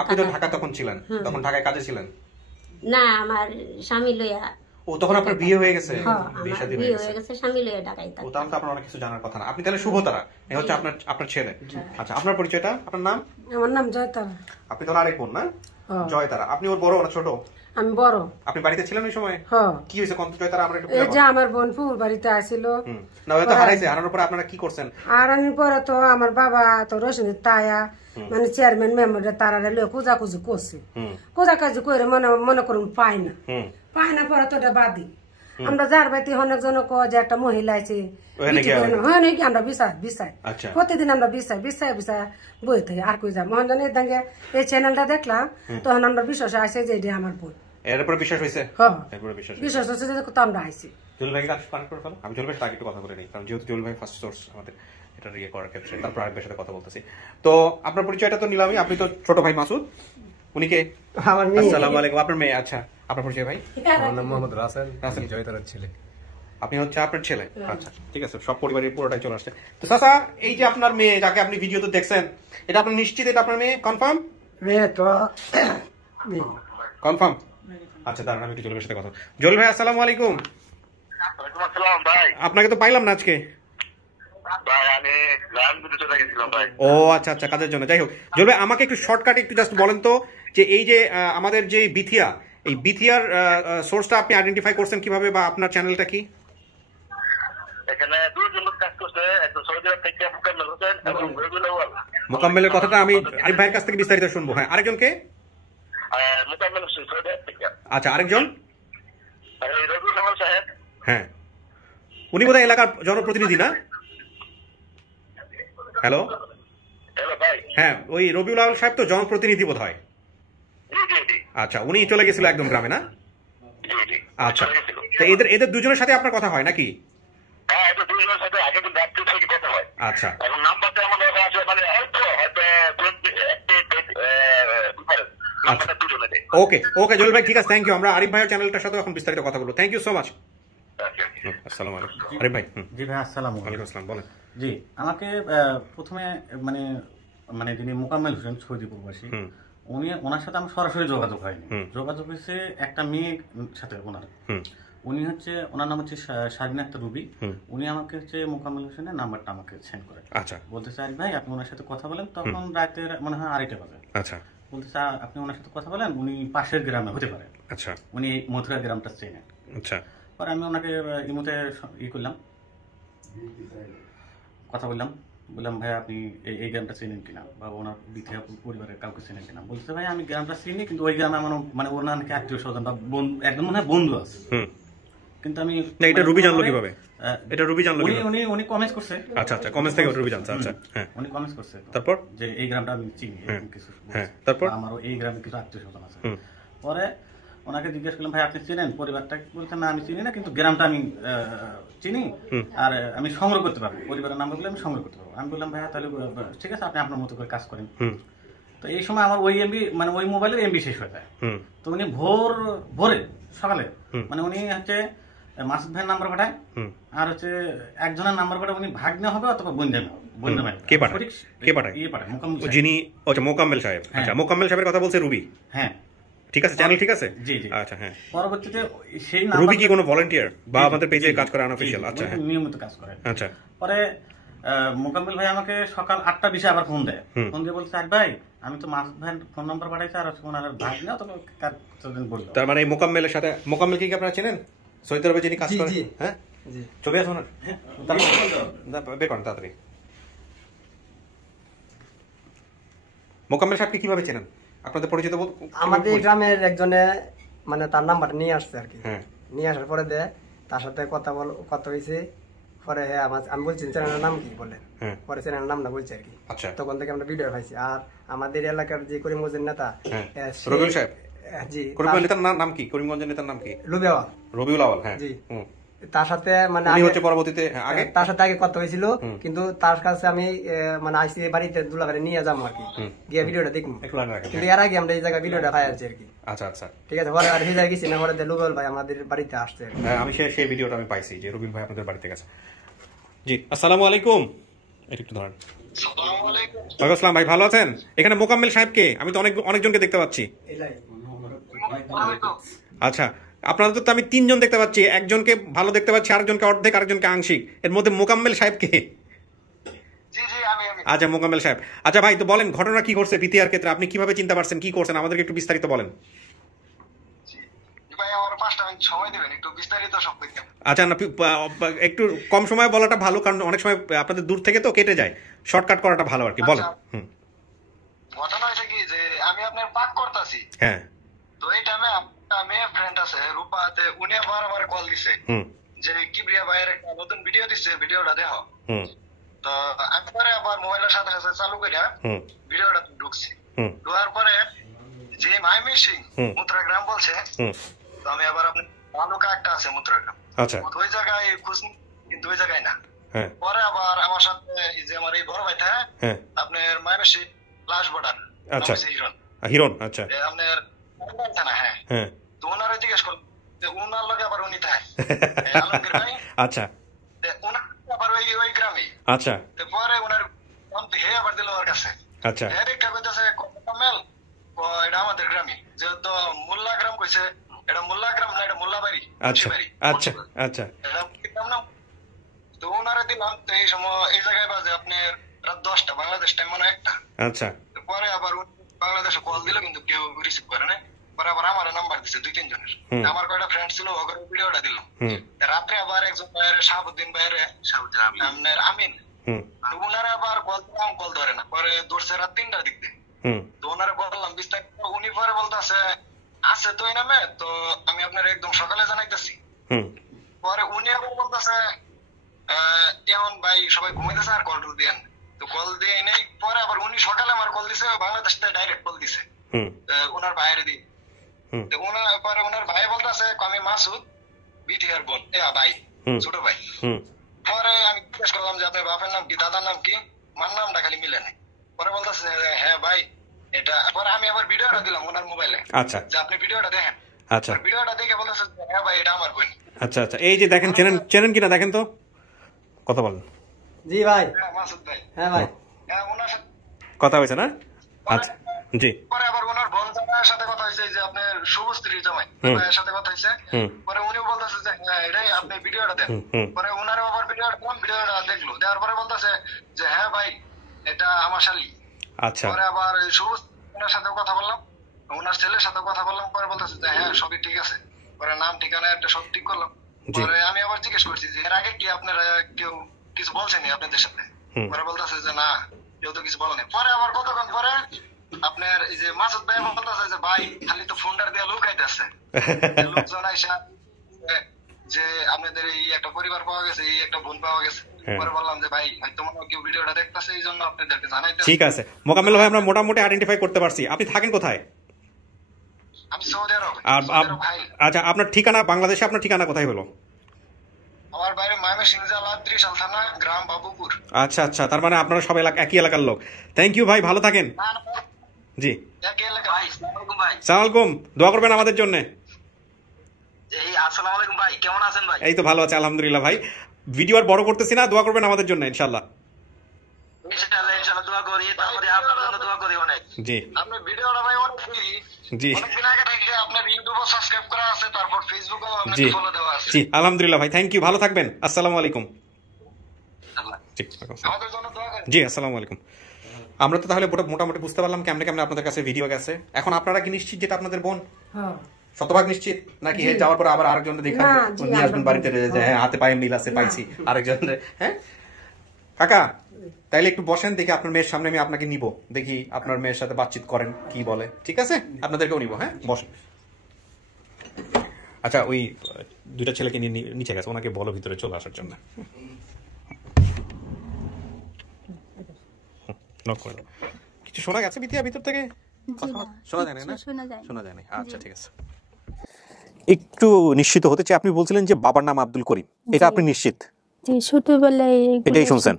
আমি তো ঢাকা তখন ছিলেন, তখন ঢাকায় কাজে ছিলেন? না, আমার স্বামী লইয়া। ও, তখন আপনার বিয়ে হয়ে গেছে? বিয়ে হয়ে গেছে, স্বামী লইয়া ঢাকায় থাকে। ও, তাহলে তো আপনার অনেক কিছু জানার কথা না। আপনি তাহলে শুভতারা, এই হচ্ছে আপনার ছেলে। আচ্ছা, আপনার পরিচয়টা? আপনার নাম? আমার নাম জয়তারা। আপনি তাহলে আরেক বোন না? জয়তারা। আপনি ওর বড় না ছোট? আমি বড়। আপনি বাড়িতে ছিলেন ওই সময়? কি হয়েছে কোন জয়তারা? আমরা একটু এই যে আমার বোন পুকুর বাড়িতে আসিল, না হয়তো হারাইছে, হারানোর পরে আপনারা কি করছেন? হারানোর পরে তো আমার বাবা তো রসিনের তায়া মানে চেয়ারম্যান মেম্বার তারা খোঁজাখুঁজি করছে, খোঁজাখুঁজি করে মনে করুন পায় না পরে তো ওটা বাদি। আমরা যার বাড়িতে অনেকজন যে একটা মহিলা আছে, আমরা বিচার প্রতিদিন আমরা বিচার বই থেকে আর কই যাই মহাজন এই চ্যানেলটা দেখলাম, তখন আমরা বিশ্বাস আসে যে এটা আমার বই। এরপর বিশ্বাস হয়েছে? বিশ্বাস হচ্ছে যে তো আমরা আইছি। জুয়েল ভাইকে কানেক্ট করে ফেলো। আমি জুয়েল ভাইয়ের সাথে একটু কথা বলে নিই, কারণ যেহেতু জুয়েল ভাই ফার্স্ট সোর্স আমাদের এটা ইয়ে করার ক্ষেত্রে। তারপর আরেকবার সাথে কথা বলতেছি। তো আপনার পরিচয়টা তো নিলামই, আপনি তো ছোট ভাই মাসুদ, উনি কে? আমার মেয়ে। আসসালামু আলাইকুম। আপনার মেয়ে? আচ্ছা, আপনার পরিচয় ভাই? আমার নাম মোহাম্মদ রাসেল, আমি জয়তারার ছেলে। আপনি হচ্ছে আপনার ছেলে? আচ্ছা, ঠিক আছে, সব পরিবারের পুরোটাই চলে আসছে। তো চাচা, এই যে আপনার মেয়ে যাকে আপনি ভিডিওতে দেখছেন, এটা আপনি নিশ্চিত এটা আপনার মেয়ে? কনফার্ম? মেয়ে তো কনফার্ম। আচ্ছা, দাঁড়ান আমি একটু জুয়েল ভাইয়ের সাথে কথা। জুয়েল ভাই আসসালামু আলাইকুম। আপনাকে তো পাইলাম না আজকে। ও আচ্ছা আচ্ছা, কাজের জন্য। যাই হোক, জুয়েল ভাই আমাকে একটু শর্টকাটে একটু জাস্ট বলেন তো, যে এই যে আমাদের যে বিথিয়া, এই বিথিয়ার সোর্সটা আপনি আইডেন্টিফাই করছেন কিভাবে, বা আপনার চ্যানেলটা কি? এখানে দুজন লোক কাজ করছে, মোকাম্মেলের কথাটা আমি আরিফ ভাইয়ের কাছ থেকে বিস্তারিত শুনবো। হ্যাঁ, আরেকজনকে? আচ্ছা, আরেকজন? হ্যাঁ, উনি বোধহয় এলাকার জনপ্রতিনিধি না? হ্যালো, হ্যাঁ, ওই রবিউল আউয়াল সাহেব তো জনপ্রতিনিধি বোধ হয়। আচ্ছা, উনি চলে গেছিল একদম গ্রামে না? আচ্ছা, তো এদের দুজনের সাথে আপনার কথা হয় নাকি? আচ্ছা, ওকে ওকে জলিল ভাই, ঠিক আছে, থ্যাংক ইউ। আমরা আরিফ ভাইয়ের চ্যানেলটার সাথে এখন বিস্তারিত কথা বলবো। Thank you so much. আসসালামু আলাইকুম আরিফ ভাই। জি ভাই, আসসালামু আলাইকুম। বলেন। জি, আমাকে প্রথমে মানে মানে যিনি মোকাম্মেল হোসেন সৌদি প্রবাসী, ওনার সাথে আমার সরাসরি যোগাযোগ হয়নি। যোগাযোগ হয়েছে একটা মেয়ের সাথে ওনার। উনি হচ্ছে, ওনার নাম হচ্ছে শারমিন আক্তার রুবি। উনি আমাকে হচ্ছে মোকাম্মেল হোসেনের নাম্বারটা আমাকে সেন্ড করে। আচ্ছা, বলতেছে আরিফ ভাই আপনি ওনার সাথে কথা বলেন। তখন রাতের মনে হয় 2:30 বাজে। আচ্ছা, বলতেছে আপনি ওনার সাথে কথা বলেন, উনি পাশের গ্রামে হতে পারে। আচ্ছা, উনি মথুরা গ্রামটা চেনে। আচ্ছা, পরে আমি ওনাকে ইমোতে করলাম, কথা বললাম, বললাম ভাই আপনি এই গ্রামটা চেনেন কিনা, বা ওনার দ্বিতীয় পরিবারের কাউকে চেনেন কিনা। বলছে ভাই আমি গ্রামটা চিনি, কিন্তু ওই গ্রামে আমার মানে ওনার নাকি আত্মীয় স্বজন বা একদম মনে হয় বন্ধু আছে। কিন্তু আমি এটা রুবি জানলো কিভাবে? এটা রুবি জানলো উনি কমেন্টস করছে। আচ্ছা আচ্ছা, কমেন্টস থেকে রুবি জানছে। আচ্ছা, হ্যাঁ, উনি কমেন্টস করছে। তারপর যে এই গ্রামটা আমি চিনি কিছু। হ্যাঁ, তারপর আমারও এই গ্রামে কিছু আত্মীয় স্বজন আছে। পরে ওনাকে জিজ্ঞেস করলাম ভাই আপনি চিনেন পরিবারটা? বলছেন না আমি চিনি না, কিন্তু গ্রামটা আমি চিনি, আর আমি সংগ্রহ করতে পারবো, পরিবারের নাম বলে আমি সংগ্রহ করতে পারবো। আমি বললাম ভাইয়া তাহলে ঠিক আছে, আপনি আপনার মতো করে কাজ করেন। তো এই সময় আমার ওই এমবি মানে ওই মোবাইলের এমবি শেষ হয়ে যায়। তো উনি ভোরে সকালে মানে উনি হচ্ছে মাসুদ ভাইয়ের নাম্বার পাঠায়, আর হচ্ছে একজনের নাম্বার পাঠায়, উনি ভাগ্নে হবে অথবা মোকাম্মেল সাহেব। আচ্ছা, মোকাম্মেল সাহেবের কথা বলছে রুবি। হ্যাঁ, ঠিক আছে, চ্যানেল ঠিক আছে। জি জি। আচ্ছা, হ্যাঁ। পরবর্তীতে সেই রুবি কি কোনো ভলান্টিয়ার বা আমাদের পেজে কাজ করে আনঅফিশিয়াল? আচ্ছা, নিয়মিত কাজ করে। আচ্ছা, পরে মোকাম্মেল ভাই আমাকে সকাল 8:20 আবার ফোন দেয়। ফোন দিয়ে বলছে আর ভাই আমি তো মাসুদ ভাইয়ের ফোন নাম্বার পাঠাইছি, আর ওনার ভাগ না তো বললো। তার মানে মোকাম্মেলের সাথে, মোকাম্মেল কি আপনারা চেনেন? সৌদি আরবে যিনি কাজ করেন? হ্যাঁ, ছবি আছে ওনার? বের করেন তাড়াতাড়ি। মোকাম্মেল সাহেবকে কিভাবে চেনেন? আপনাদের পরিচিত? আমাদের গ্রামের একজনে মানে তার নাম্বার নিয়ে আসছে আর কি। নিয়ে আসার পরে তার সাথে কথা হয়েছে। পরে আমি বলছি চ্যানেলের নাম কি বলে, পরে চ্যানেলের নামটা বলছে আর কি। তখন থেকে আমরা ভিডিও পাইছি। আর আমাদের এলাকার যে করিমগঞ্জের নেতা রবিউল সাহেব, জি, নেতার নাম কি? করিমগঞ্জের নেতার নাম কি? রবিউল আউয়াল। হ্যাঁ, জি। তার সাথে মানে পরবর্তীতে তার সাথে আগে কথা হয়েছিল, কিন্তু তার কাছে আমি মানে আইসি বাড়িতে দুলাভারে নিয়ে যাবো আর কি, গিয়ে ভিডিওটা দেখবো। কিন্তু এর আগে আমরা এই জায়গায় ভিডিওটা পাই আছি আর কি। আচ্ছা আচ্ছা, ঠিক আছে। পরে আর এই জায়গায় গেছি না, পরে রুবেল ভাই আমাদের বাড়িতে আসছে। হ্যাঁ, আমি সেই ভিডিওটা আমি পাইছি যে রুবেল ভাই আপনাদের বাড়িতে গেছে। জি, আসসালামু আলাইকুম। একটু ধরেন। ওয়ালাইকুম আসসালাম ভাই, ভালো আছেন? এখানে মোকাম্মেল সাহেবকে আমি তো অনেকজনকে দেখতে পাচ্ছি। আচ্ছা, আপনাদের তো আমি 3 জন দেখতে পাচ্ছি, একজনকে ভালো দেখতে পাচ্ছি, আরেকজনকে অর্ধেক, আরেকজনকে আংশিক। এর মধ্যে মোকাম্মেল সাহেবকে? আচ্ছা, মোকাম্মেল সাহেব। আচ্ছা ভাই, তো বলেন ঘটনা কি ঘটছে পিটিআর ক্ষেত্রে, আপনি কিভাবে চিন্তা পারছেন, কি করছেন, আমাদেরকে একটু বিস্তারিত বলেন। আচ্ছা, না একটু কম সময় বলাটা ভালো, কারণ অনেক সময় আপনাদের দূর থেকে তো কেটে যায়, শর্টকাট করাটা ভালো আর কি। বলেন। ঘটনা হয়েছে কি যে আমি আপনার পাক করতেছি। হ্যাঁ, তো এই টাইমে মেয়ে ফ্রেন্ড আছে রূপাতে, উনি বারবার কল দিছে যে কিবরিয়া ভাইয়ের একটা নতুন ভিডিও দিচ্ছে, ভিডিওটা দেখো। তো আমি পরে আবার মোবাইলের সাথে সাথে চালু করে ভিডিওটা ঢুকছি। ঢোকার পরে যে মাইমি সিং মুত্রাগ্রাম বলছে, তো আমি আবার আপনার তালুকা একটা আছে মুত্রাগ্রাম, ওই জায়গায় খুঁজ, কিন্তু ওই জায়গায় না। পরে আবার আমার সাথে যে আমার এই বড় ভাই থাকে আপনার মাইমি সিং লাস্ট বর্ডার, হিরণ। আচ্ছা, আপনার না। হ্যাঁ, তো ওনারা জিজ্ঞেস করল যে ওনার লগে আবার উনি থাকে আলমগীর ভাই। আচ্ছা, ওনার আবার ওই গ্রামে। আচ্ছা, পরে ওনার হে আবার দিল ওর কাছে। আচ্ছা, একটা কইতাছে কমেল এটা আমাদের গ্রামে, যেহেতু মোল্লা গ্রাম কইছে, এটা মোল্লা গ্রাম না, এটা মোল্লা বাড়ি। আচ্ছা আচ্ছা আচ্ছা, তো ওনারা দিলাম। তো এই সময় এই জায়গায় বাজে আপনার রাত 10টা বাংলাদেশ টাইম মনে একটা। আচ্ছা, পরে আবার বাংলাদেশে কল দিল, কিন্তু কেউ রিসিভ করে না। পরে আবার আমার নাম্বার দিচ্ছে 2-3 জনের। আমার কয়টা ফ্রেন্ড ছিল, ওদের ভিডিওটা দিলাম। রাত্রে আবার একজন বাইরে শাহাবুদ্দিন বাইরে, আপনার আমিন উনারে আবার কল ধরে না, পরে ধরছে রাত 3টার দিক দিয়ে। তো ওনারে বললাম বিস্তারিত, উনি পরে বলতেছে আছে তো এই নামে, তো আমি আপনার একদম সকালে জানাইতেছি। পরে উনি আবার বলতেছে এখন ভাই সবাই ঘুমাইতেছে আর কল টল দিয়ে, তো কল দিয়ে নেই। পরে আবার উনি সকালে আমার কল দিছে, বাংলাদেশ থেকে ডাইরেক্ট কল দিছে ওনার ভাইয়ের দিয়ে। তো পরে ওনার ভাই বলতেছে আমি মাসুদ বিটিআর বোন ভাই, ছোট ভাই। পরে আমি জিজ্ঞেস করলাম যে আপনার বাপের নাম কি, দাদার নাম কি, মার নামটা খালি মিলে নাই। পরে বলতেছে হ্যাঁ ভাই এটা। পরে আমি আবার ভিডিওটা দিলাম ওনার মোবাইলে, আচ্ছা, যে আপনি ভিডিওটা দেখেন। আচ্ছা, ভিডিওটা দেখে বলতেছে হ্যাঁ ভাই এটা আমার বোন। আচ্ছা আচ্ছা, এই যে দেখেন, চেনেন কিনা দেখেন তো, কথা বলেন। জি ভাই। মাসুদ ভাই। হ্যাঁ ভাই, ওনার সাথে কথা হয়েছে না? আচ্ছা জি। পরে আবার ওনার বোন জামাইয়ের সাথে কথা হয়েছে, যে আপনার শুভশ্রী জামাই ভাইয়ের সাথে কথা হয়েছে। পরে উনিও বলতেছে যে হ্যাঁ এটাই, আপনি ভিডিওটা দেন। পরে ওনার আবার ভিডিওটা দেখলো, দেওয়ার পরে বলতেছে যে হ্যাঁ ভাই এটা আমার শালি। আচ্ছা। পরে আবার শুভশ্রীর সাথেও কথা বললাম, ওনার ছেলের সাথেও কথা বললাম। পরে বলতেছে যে হ্যাঁ সবই ঠিক আছে। পরে নাম ঠিকানা একটা সব ঠিক করলাম। পরে আমি আবার জিজ্ঞেস করছি যে এর আগে কি আপনারা কেউ কিছু বলছেনি আপনাদের সাথে? পরে বলতেছে যে না, কেউ তো কিছু বলেনি। পরে আবার কতক্ষণ পরে আপনার এই যে মাসুদ ভাই বলতেছে যে ভাই খালি তো ফোনটার দিয়ে লুকাইতেছে, লোকজন আইসা যে আপনাদের এই একটা পরিবার পাওয়া গেছে, এই একটা বোন পাওয়া গেছে। পরে বললাম যে ভাই হয়তো মনে কেউ ভিডিওটা দেখতেছে, এই জন্য আপনাদেরকে জানাইতে। ঠিক আছে মোকাম্মেল ভাই, আমরা মোটামুটি আইডেন্টিফাই করতে পারছি। আপনি থাকেন কোথায়? আমি সৌদি আরব। আচ্ছা, আপনার ঠিকানা বাংলাদেশে, আপনার ঠিকানা কোথায় হলো? আমার বাইরে ময়মনসিংহ জেলা ত্রিশাল থানা, গ্রাম বাবুপুর। আচ্ছা আচ্ছা, তার মানে আপনারা সব একই এলাকার লোক। থ্যাংক ইউ ভাই, ভালো থাকেন। জি, একই এলাকা। ভাই আসসালামু আলাইকুম। আসসালামু আলাইকুম, দোয়া করবেন আমাদের জন্য। এই আসসালামু আলাইকুম ভাই, কেমন আছেন ভাই? এই তো ভালো আছে আলহামদুলিল্লাহ ভাই। ভিডিও আর বড় করতেছি না, দোয়া করবেন আমাদের জন্য ইনশাআল্লাহ। ইনশাআল্লাহ দোয়া করি, তারপরে আপনার জন্য দোয়া করি অনেক। জি, আপনি ভিডিওটা ভাই অনেক জি অনেকদিন আগে থেকে আপনার ইউটিউবে সাবস্ক্রাইব করা আছে, তারপর ফেসবুকেও আপনাকে ফলো দেওয়া আছে। জি আলহামদুলিল্লাহ ভাই, থ্যাংক ইউ, ভালো থাকবেন। আসসালামু আলাইকুম। আমাদের জন্য দোয়া করেন। জি আসসালামু আলাইকুম। আমরা তো তাহলে মোটামুটি বুঝতে পারলাম কেমনে কেমনে আপনাদের কাছে ভিডিও গেছে। এখন আপনারা কি নিশ্চিত যেটা আপনাদের বোন? শতভাগ নিশ্চিত নাকি যাওয়ার পর আবার আরেকজন দেখা নিয়ে আসবেন বাড়িতে, যে হ্যাঁ হাতে পায়ে মিল আছে, পাইছি আরেকজন? হ্যাঁ কাকা, তাইলে একটু বসেন, দেখি আপনার মেয়ের সামনে আমি আপনাকে নিব, দেখি আপনার মেয়ের সাথে বাতচিত করেন কি বলে। ঠিক আছে, আপনাদেরকেও নিব। হ্যাঁ বসেন। আচ্ছা, ওই দুইটা ছেলেকে নিয়ে নিচে গেছে, ওনাকে বলো ভিতরে চলে আসার জন্য। কিছু শোনা গেছে ভিতর থেকে? শোনা যায় না? শোনা যায় না। আচ্ছা ঠিক আছে। একটু নিশ্চিত হতে চাই, আপনি বলছিলেন যে বাবার নাম আব্দুল করিম, এটা আপনি নিশ্চিত? ছোটবেলায় এটাই শুনছেন।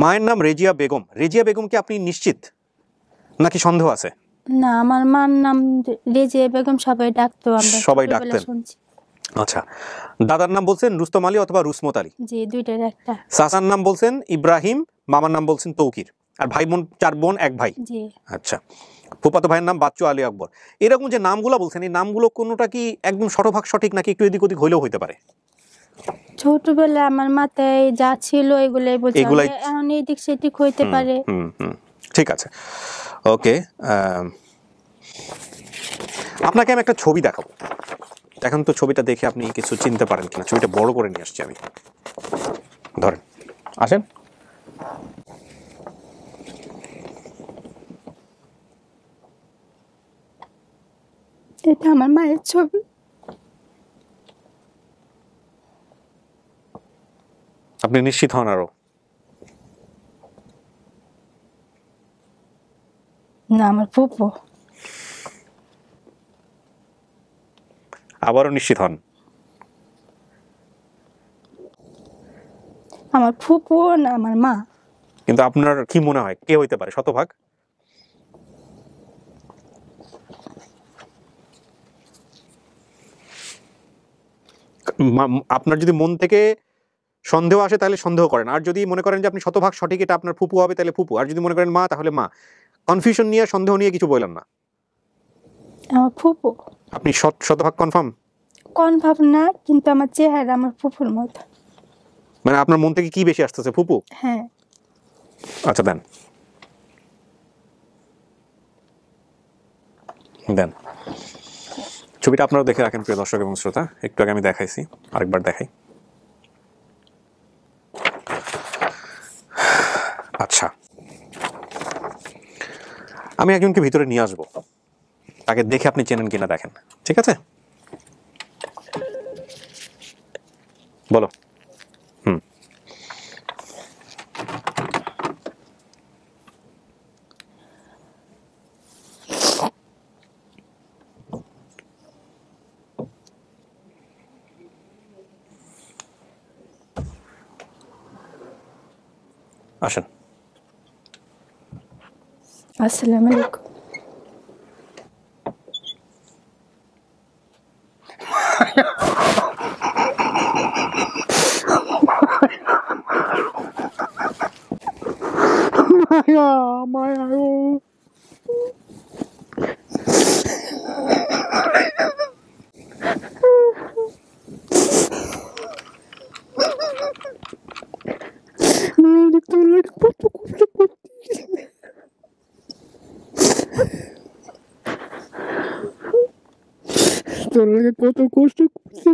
মায়ের নাম রেজিয়া বেগম। রেজিয়া বেগম কি আপনি নিশ্চিত নাকি সন্দেহ আছে? না, আমার মার নাম রেজিয়া বেগম, সবাই ডাকতো, আমরা সবাই ডাকতেন। আচ্ছা, দাদার নাম বলছেন রুস্তম আলী অথবা রুসমত আলী? জি, দুইটার একটা। চাচার নাম বলছেন ইব্রাহিম, মামার নাম বলছেন তৌকির, আর ভাই বোন 4 বোন 1 ভাই। জি। আচ্ছা, ফুফাতো ভাইয়ের নাম বাচ্চু আলী আকবর। এরকম যে নামগুলো বলছেন, এই নামগুলো কোনোটা কি একদম শতভাগ সঠিক নাকি একটু এদিক ওদিক হইলেও হইতে পারে? ছোটবেলায় আমার মাথায় যা ছিল এগুলাই বলছি, এখন এদিক সেদিক হইতে পারে। ঠিক আছে, ওকে। আপনাকে আমি একটা ছবি দেখাবো, এখন তো ছবিটা দেখে আপনি কিছু চিনতে পারেন কিনা। ছবিটা বড় করে নিয়ে আসছি আমি, ধরেন, আসেন। এটা আমার মায়ের ছবি। আপনি নিশ্চিত হন আরো? না, আমার ফুপু। আবারও নিশ্চিত হন? আমার ফুপু না আমার মা। কিন্তু আপনার কি মনে হয় কে হইতে পারে শতভাগ? আপনার যদি মন থেকে সন্দেহ আসে তাহলে সন্দেহ করেন, আর যদি মনে করেন যে আপনি শতভাগ সঠিক এটা আপনার ফুপু হবে তাহলে ফুপু, আর যদি মনে করেন মা তাহলে মা। কনফিউশন নিয়ে, সন্দেহ নিয়ে কিছু বললেন না। আমার ফুপু। আপনি শতভাগ কনফার্ম? কনফার্ম না, কিন্তু আমার চেহারা আমার ফুপুর মতো। মানে আপনার মন থেকে কি বেশি আসতেছে, ফুপু? হ্যাঁ। আচ্ছা দেন দেন ছবিটা আপনারাও দেখে রাখেন প্রিয় দর্শক এবং শ্রোতা। একটু আগে আমি দেখাইছি, আরেকবার দেখাই। আমি একজনকে ভিতরে নিয়ে আসবো, তাকে দেখে আপনি চেনেন কিনা দেখেন, ঠিক আছে? বলো। আসেন। আসসালামু আলাইকুম। কত কষ্ট করছি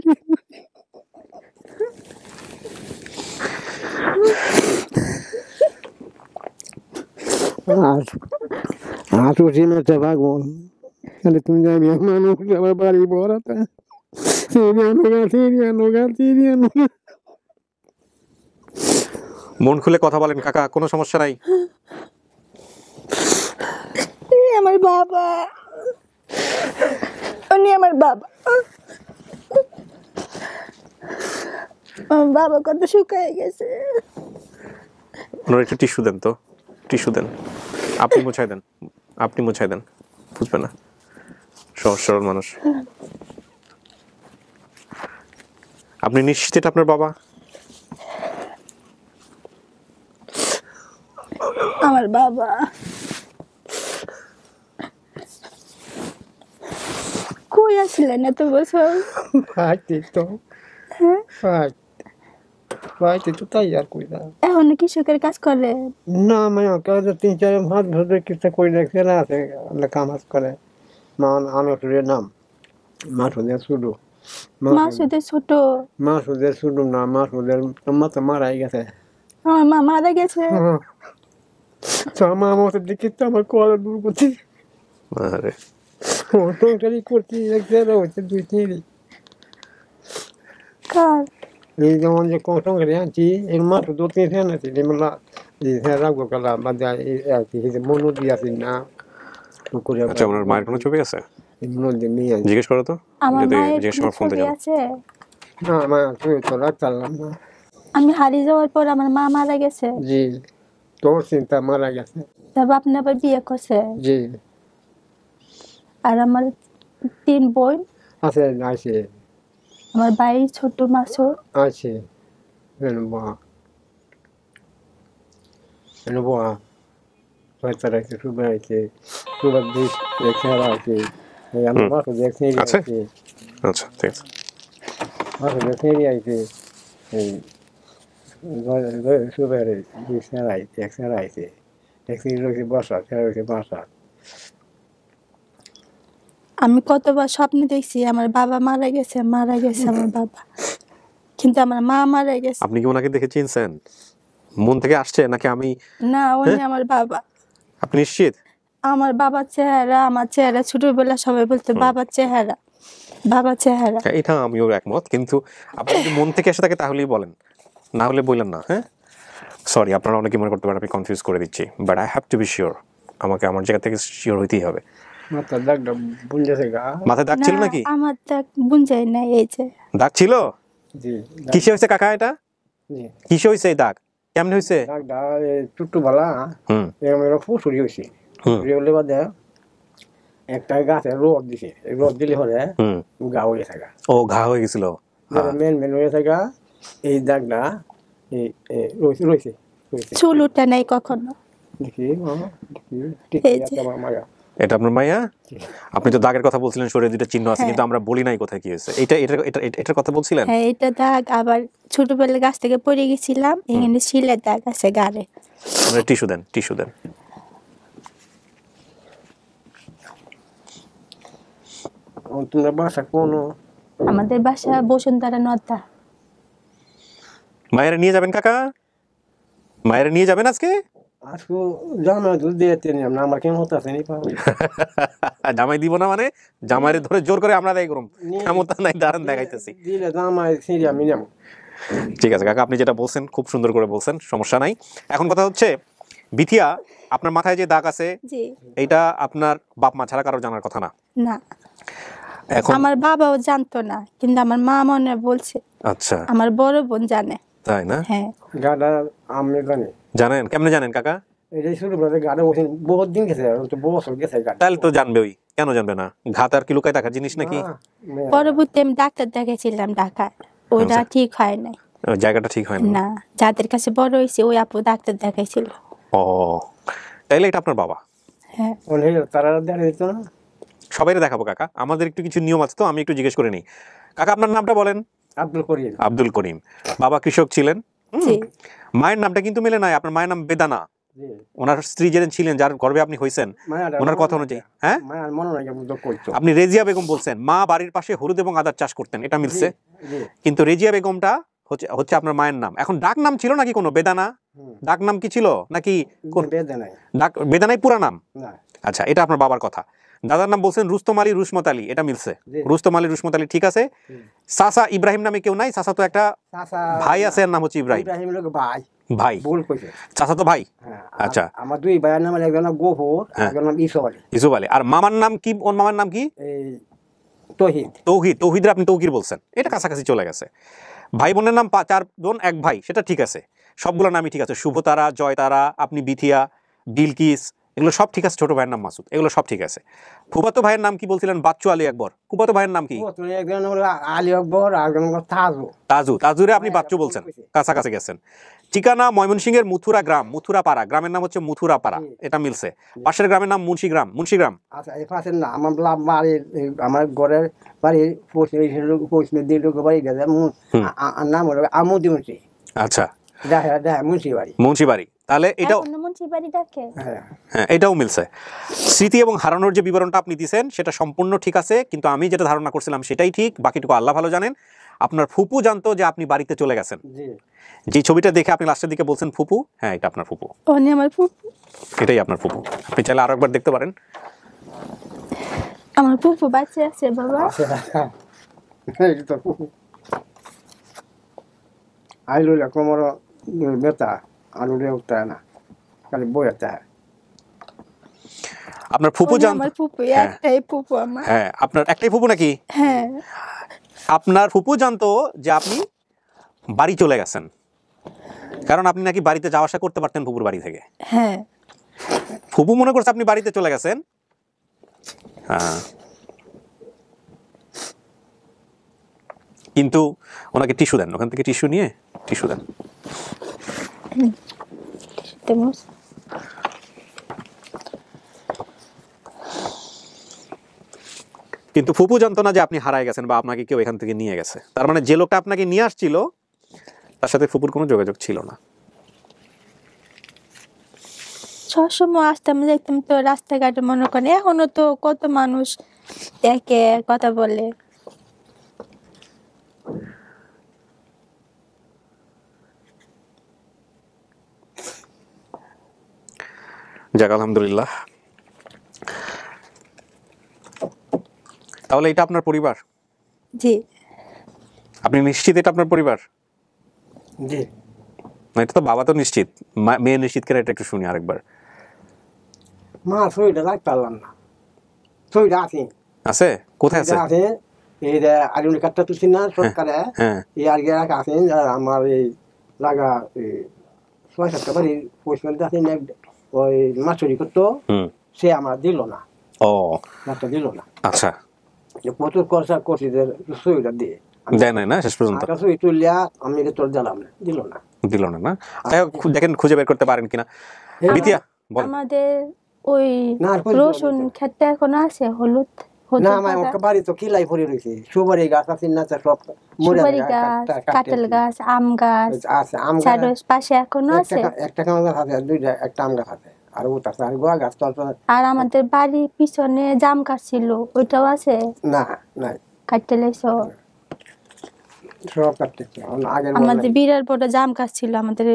আর উঠে ভাগবো তাহলে তুমি জানি মানুষ আমার বাড়ি বড়াতে মন খুলে কথা বলেন কাকা, কোনো সমস্যা নাই। আমার বাবা, উনি আমার বাবা। আমার বাবা কত শুকায় গেছে। ওনার একটু টিস্যু দেন তো, টিস্যু দেন। আপনি মুছাই দেন, আপনি মুছাই দেন, বুঝবে না, সহজ সরল মানুষ। আপনি নিশ্চিত এটা আপনার বাবা? আমার বাবা। কই আসলেন এত বছর? তাই আর কই না, এখন কৃষকের কাজ করে না মায়া কাজ 3-4 মাস ধরে কিছু কই দেখছে না, আছে কাম করে মান আনসুরের নাম মাসুদের শুরু, মাসুদের ছোট, মাসুদের শুরু না, মাসুদের মা তো মারাই গেছে। আমার মা মারা গেছে। তো আমার মতো দেখি তো আমার কলার দূর করছি, আরে সংসারই করছি, এক জায়গা হচ্ছে 2-3 কার এই যেমন যে কত করে আনছি এর মাত্র 2-3 ফ্যান আছে যেমন রাখবো কালা বাজা আর কি মনো দিয়েছি না। আচ্ছা, ওনার মায়ের কোনো ছবি আছে? জিজ্ঞেস করো তো, আমার মায়ের ছবি আছে? না মা ছবি তো রাখতাম না, আমি হারিয়ে যাওয়ার পর আমার মা মারা গেছে। জি, তোর চিন্তা মারা গেছে। তারপর আপনি আবার বিয়ে করছে? জি। আর আমার 3 বোন আছে। আছে আমার ভাই ছোট মাসুদ আছে, আছে সুবা আছে, সুবা বেশ লেখারা আছে, আমার মাসুদ দেখছি আছে। আচ্ছা ঠিক আছে, মাসুদ দেখছি আছে, এই সুবারে লেখারা আছে, লেখারা আছে, দেখছি রয়েছে বসা, রয়েছে বসা। আমি কতবার স্বপ্নে দেখছি আমার বাবা মারা গেছে, মারা গেছে আমার বাবা, কিন্তু আমার মা মারা গেছে। আপনি কি ওনাকে দেখে চিনছেন? মন থেকে আসছে নাকি? আমি না, উনি আমার বাবা। আপনি নিশ্চিত? আমার বাবার চেহারা, আমার চেহারা ছোটবেলা সবাই বলতো বাবার চেহারা, বাবার চেহারা। এটা আমিও একমত, কিন্তু আপনি যদি মন থেকে এসে থাকে তাহলেই বলেন, না হলে বললেন না। হ্যাঁ সরি, আপনারা অনেকে মনে করতে পারেন আমি কনফিউজ করে দিচ্ছি, but I have to be sure. আমাকে আমার জায়গা থেকে শিওর হইতেই হবে। মাথায় দাগটা বুঝেছে গা? মাথায় দাগ ছিল নাকি? আমার দাগ বুঝাই না, এই যে দাগ ছিল। জি। কিসে হইছে কাকা এটা? জি। কিসে হইছে এই দাগ? কেমনে হইছে? দাগটা টুটু বালা এরকম ফুসুরি হইছে। রিওলে বাদে একটা গাছে রোদ দিছে, রোদ দিলে হলে ঘা হয়ে থাকে। ও ঘা হয়ে গেছিল, মেন হয়ে থাকে। এই দাগটা রয়েছে রয়েছে চুল উঠে নাই কখনো। দেখি এটা আপনার মাইয়া? আপনি তো দাগের কথা বলছিলেন, শরীরে 2টা চিহ্ন আছে, কিন্তু আমরা বলি নাই কোথায় কি হয়েছে। এটা এটা এটার কথা বলছিলেন? হ্যাঁ, এটা দাগ। আবার ছোটবেলায় গাছ থেকে পড়ে গেছিলাম, এখানে শিলের দাগ আছে গাড়ে। টিস্যু দেন, টিস্যু দেন। তোমার বাসা কোন? আমাদের বাসা বসুন্ধরা নদা। মায়ের নিয়ে যাবেন কাকা? মায়ের নিয়ে যাবেন আজকে? আজকে জামাই দুধ দিয়ে না আমার কেমন হতে আছে জামাই দিব না মানে জামাইরে ধরে জোর করে আমরা দেয় করুম কেমন নাই দাঁড়ান দেখাইতেছি দিলে জামাই সিঁড়ি আমি যাবো। ঠিক আছে কাকা, আপনি যেটা বলছেন খুব সুন্দর করে বলছেন, সমস্যা নাই। এখন কথা হচ্ছে বিথিয়া, আপনার মাথায় যে দাগ আছে এইটা আপনার বাপ মা ছাড়া কারো জানার কথা না। না, এখন আমার বাবাও জানতো না, কিন্তু আমার মা মনে বলছে। আচ্ছা, আমার বড় বোন জানে। তাই না? হ্যাঁ গাডা আমি জানি। জানেন? কেমনে জানেন কাকা? এই শুরু করে গাডা বসে বহুত দিন গেছে, তো বছর গেছে গাডা। তাহলে তো জানবে, ওই কেন জানবে না? ঘাত আর কি লুকায় থাকার জিনিস নাকি? পরবর্তী আমি ডাক্তার দেখাইছিলাম ঢাকায়, ওইটা ঠিক হয় নাই, জায়গাটা ঠিক হয় না। যাদের কাছে বড় হয়েছে ওই আপু ডাক্তার দেখাইছিল। ও তাইলে এটা আপনার বাবা? হ্যাঁ। তারা দেখা দিত না? সবাই দেখাবো কাকা, আমাদের একটু কিছু নিয়ম আছে তো, আমি একটু জিজ্ঞেস করে নিই। কাকা আপনার নামটা বলেন? আব্দুল করিম। আব্দুল করিম। বাবা কৃষক ছিলেন। মায়ের নামটা কিন্তু মিলে নাই, আপনার মায়ের নাম বেদানা। ওনার স্ত্রী যিনি ছিলেন, যার গর্ভে আপনি হইছেন, ওনার কথা অনুযায়ী হ্যাঁ আপনি রেজিয়া বেগম বলছেন। মা বাড়ির পাশে হলুদ এবং আদার চাষ করতেন, এটা মিলছে। কিন্তু রেজিয়া বেগমটা হচ্ছে আপনার মায়ের নাম। এখন ডাক নাম ছিল নাকি কোনো বেদানা? ডাক নাম কি ছিল নাকি? বেদানাই পুরা নাম? আচ্ছা, এটা আপনার বাবার কথা। দাদার নাম বলছেন রুস্তম আলী রুসমত আলী, এটা মিলছে। রুস্তম আলী রুসমত আলী ঠিক আছে। সাসা ইব্রাহিম নামে কেউ নাই? সাসা তো একটা ভাই আছে, এর নাম হচ্ছে ইব্রাহিম। ভাই চাচা তো ভাই। আচ্ছা, আমার দুই ভাইয়ের নাম, একজন গোফর, একজন নাম ইসুফ আলী। ইসুফ আলী। আর মামার নাম কি? ওর মামার নাম কি? তৌহিদ। তৌহিদ। তৌহিদের আপনি তৌকির বলছেন, এটা কাছাকাছি চলে গেছে। ভাই বোনের নাম 4 বোন 1 ভাই, সেটা ঠিক আছে। সবগুলো নামই ঠিক আছে। শুভতারা, জয়তারা, আপনি বিথিয়া, বিলকিস, এগুলো সব ঠিক আছে। ছোট ভাইয়ের নাম মাসুদ, এগুলো সব ঠিক আছে। ফুফাতো ভাইয়ের নাম কি বলছিলেন? বাচ্চু আলী আকবর। ফুফাতো ভাইয়ের নাম কি? আলী আকবর। আর তাজু। তাজু। তাজুরে আপনি বাচ্চু বলছেন, কাছাকাছি গেছেন। ঠিকানা ময়মনসিংহের মুথুরা গ্রাম, মুথুরা পাড়া। গ্রামের নাম হচ্ছে মুথুরা পাড়া, এটা মিলছে। পাশের গ্রামের নাম মুন্সিগ্রাম। মুন্সিগ্রাম। আচ্ছা, এই পাশের না আমার বাড়ির, আমার ঘরের বাড়ির পশ্চিমের দিকে বাড়ি গেছে, নাম হলো আমুদি মুন্সি। আচ্ছা, মুন্সিবাড়ি। মুন্সিবাড়ি। তাহলে এটাও হ্যাঁ, এটাও মিলছে। স্মৃতি এবং হারানোর যে বিবরণটা আপনি দিয়েছেন সেটা সম্পূর্ণ ঠিক আছে, কিন্তু আমি যেটা ধারণা করছিলাম সেটাই ঠিক, বাকিটুকু আল্লাহ ভালো জানেন। আপনার ফুপু জানতো যে আপনি বাড়িতে চলে গেছেন। যে ছবিটা দেখে আপনি লাস্টের দিকে বলছেন ফুপু, হ্যাঁ এটা আপনার ফুপু। আমার ফুপু, এটাই আপনার ফুপু। আপনি চাইলে আরো একবার দেখতে পারেন। আমার ফুপু বাচ্চা আছে বাবা। আইলো কোমর ব্যথা, আলুরে উঠতে না, খালি বইতে। আপনার ফুপু জানতো? আমার ফুপু একটাই ফুপু আমার। হ্যাঁ, আপনার একটাই ফুপু নাকি? হ্যাঁ। আপনার ফুপু জানতো যে আপনি বাড়ি চলে গেছেন, কারণ আপনি নাকি বাড়িতে যাওয়া আসা করতে পারতেন ফুপুর বাড়ি থেকে। হ্যাঁ। ফুপু মনে করছে আপনি বাড়িতে চলে গেছেন। হ্যাঁ, কিন্তু ওনাকে টিস্যু দেন, ওখান থেকে টিস্যু নিয়ে টিস্যু দেন। কিন্তু ফুপু জানতো না যে আপনি হারায় গেছেন বা আপনাকে কেউ এখান থেকে নিয়ে গেছে। তার মানে যে লোকটা আপনাকে নিয়ে আসছিল তার সাথে ফুপুর কোনো যোগাযোগ ছিল না। সবসময় আসতাম, দেখতাম তো রাস্তাঘাটে, মনে করেন এখনো তো কত মানুষ দেখে, কথা বলে। যাক আলহামদুলিল্লাহ। তাহলে এটা আপনার পরিবার? জি। আপনি নিশ্চিত এটা আপনার পরিবার? জি। না, এটা তো বাবা তো নিশ্চিত, মেয়ে নিশ্চিত করে, এটা একটু শুনি আরেকবার। মা ছবিটা রাখতে পারলাম না, ছবিটা আছে। আছে? কোথায় আছে? আছে এই যে আইডেন্টি কার্ডটা তুলছি না সরকারে, এই আর গিয়ে রাখা আছে। আমার এই লাগা ৬-৭টা বাড়ির পরিষ্কার আছে, ওই মাছ চুরি করতো, সে আমার দিল না। ও, মাছটা দিল না। আচ্ছা, প্রচুর খরচা করছি ছবিটা দিয়ে, দেয় নাই না শেষ পর্যন্ত। ছবি তুলিয়া আমি তোর দিলাম না, দিল না। দিল না? না, দেখেন খুঁজে বের করতে পারেন কিনা। বিতিয়া বল। আমাদের ওই রসুন ক্ষেতটা এখন আছে হলুদ। না, আমার বাড়ি তো কিলাই ভরে রয়েছে, সুপারি গাছ আছে না, সব সুপারি গাছ, কাঁঠাল গাছ, আম গাছ আছে। আম গাছ পাশে এখনো আছে, একটা কাঁঠাল গাছ আছে, দুইটা, একটা আম গাছ আছে, আর ওটা আছে, আর গোয়া গাছ তো। আর আমাদের বাড়ির পিছনে জাম গাছ ছিল, ওইটাও আছে। না, নাই, কাটতে লাইছো। সব কাটতেছে আমাদের বিরাট বড় জাম গাছ ছিল আমাদের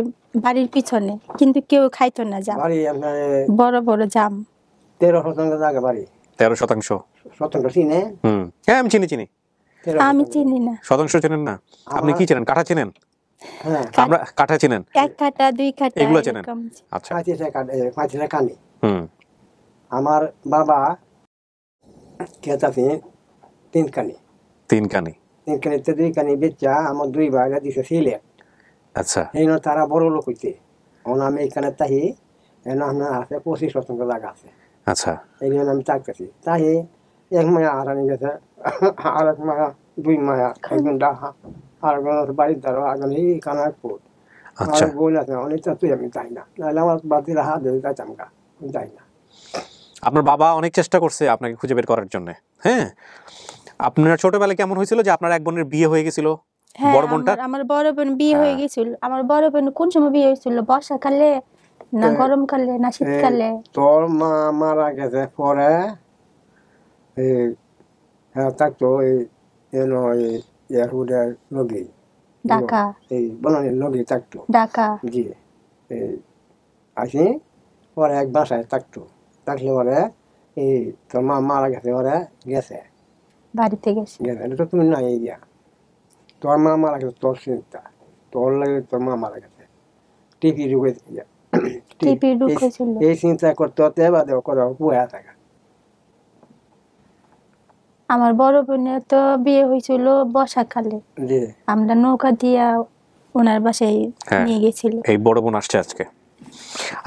বাড়ির পিছনে, কিন্তু কেউ খাইতো না জাম। বড় বড় জাম। 13% জায়গা বাড়ি। 13%? শতাংশ চিনে? হ্যাঁ আমি চিনি। আমি চিনি না। শতাংশ চেনেন না? আপনি কি চেনেন? কাঠা চেনেন? আমরা কাঠা চেনেন? 1 কাঠা 2 কাঠা এগুলো চেনেন? আচ্ছা। 5 কানি। আমার বাবা ক্ষেত আছে 3 কানি। 3 কানি? 3 কানিতে 2 কানি বেচা আমার 2 ভাইরা দিছে সিলেট। আচ্ছা। এই না তারা বড় লোক হইছে। আমি এখানে তাহি আপনার আছে 25% জায়গা আছে। আচ্ছা। এই জন্য আমি থাকতেছি তাহি 1 মায়া হারানি গেছে, আর 1 মায়া 2 মায়া একজন ডাহা আর বাড়ির দ্বারা আগান এই কানারপুর। আচ্ছা। আর বোন আছে অনেক তুই আমি যাই না, নাহলে আমার বাতিরা হাত ধরে যাইতাম গা, যাই না। আপনার বাবা অনেক চেষ্টা করছে আপনাকে খুঁজে বের করার জন্য। হ্যাঁ, আপনার ছোটবেলায় কেমন হয়েছিল যে আপনার এক বোনের বিয়ে হয়ে গেছিল? বড় বোনটা? আমার বড় বোন বিয়ে হয়ে গেছিল। আমার বড় বোন কোন সময় বিয়ে হয়েছিল? বর্ষাকালে না গরমকালে না শীতকালে? তোর মা মারা গেছে পরে থাকতো ইয়াহুদের লগি ঢাকা, এই বনানীর লগি থাকতো ঢাকা। জি, আসি পরে এক বাসায় থাকতো, থাকলে পরে এই তোর মা মারা গেছে, ওরা গেছে বাড়িতে গেছে। এটা তো তুমি নাই গিয়া, তোর মা মারা গেছে, তোর চিন্তা, তোর লাগে তোর মা মারা গেছে, টিপি ঢুকে এই চিন্তা করতে হতে বাদে কোথাও বয়া থাকা। আমার বড় বোনের তো বিয়ে হয়েছিল বর্ষাকালে, আমরা নৌকা দিয়া ওনার বাসায় নিয়ে গেছিল। এই বড় বোন আসছে আজকে।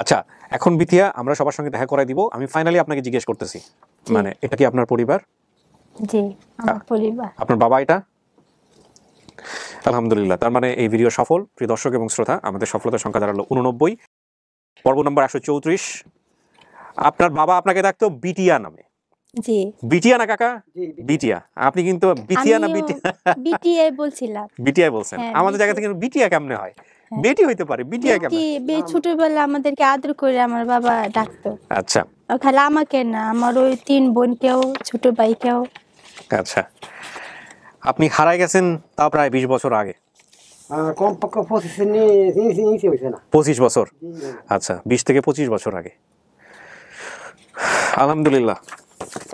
আচ্ছা, এখন বিথিয়া আমরা সবার সঙ্গে দেখা করাই দিব। আমি ফাইনালি আপনাকে জিজ্ঞেস করতেছি, মানে এটা কি আপনার পরিবার? জি, আমার পরিবার। আপনার বাবা এটা? আলহামদুলিল্লাহ, তার মানে এই ভিডিও সফল। প্রিয় দর্শক এবং শ্রোতা, আমাদের সফলতার সংখ্যা দাঁড়ালো 89, পর্ব নম্বর 134। আপনার বাবা আপনাকে ডাকতো বিটিয়া নামে। জি। বিটিয়া না কাকা? বিটিয়া। আপনি কিন্তু বিটিয়া না বিটিয়া বলছিলাম। বিটিয়া বলছেন। আমাদের জায়গা থেকে বিটিয়া কেমনে হয়? বেটি হইতে পারে, বিটিয়া কেমনে? ছোটবেলা আমাদেরকে আদর করে আমার বাবা ডাকতো। আচ্ছা। খালি আমাকে না, আমার ওই 3 বোনকেও, ছোট ভাইকেও। আচ্ছা, আপনি হারাই গেছেন তা প্রায় 20 বছর আগে। কমপক্ষে 25 বছর। আচ্ছা, 20 থেকে 25 বছর আগে। আলহামদুলিল্লাহ,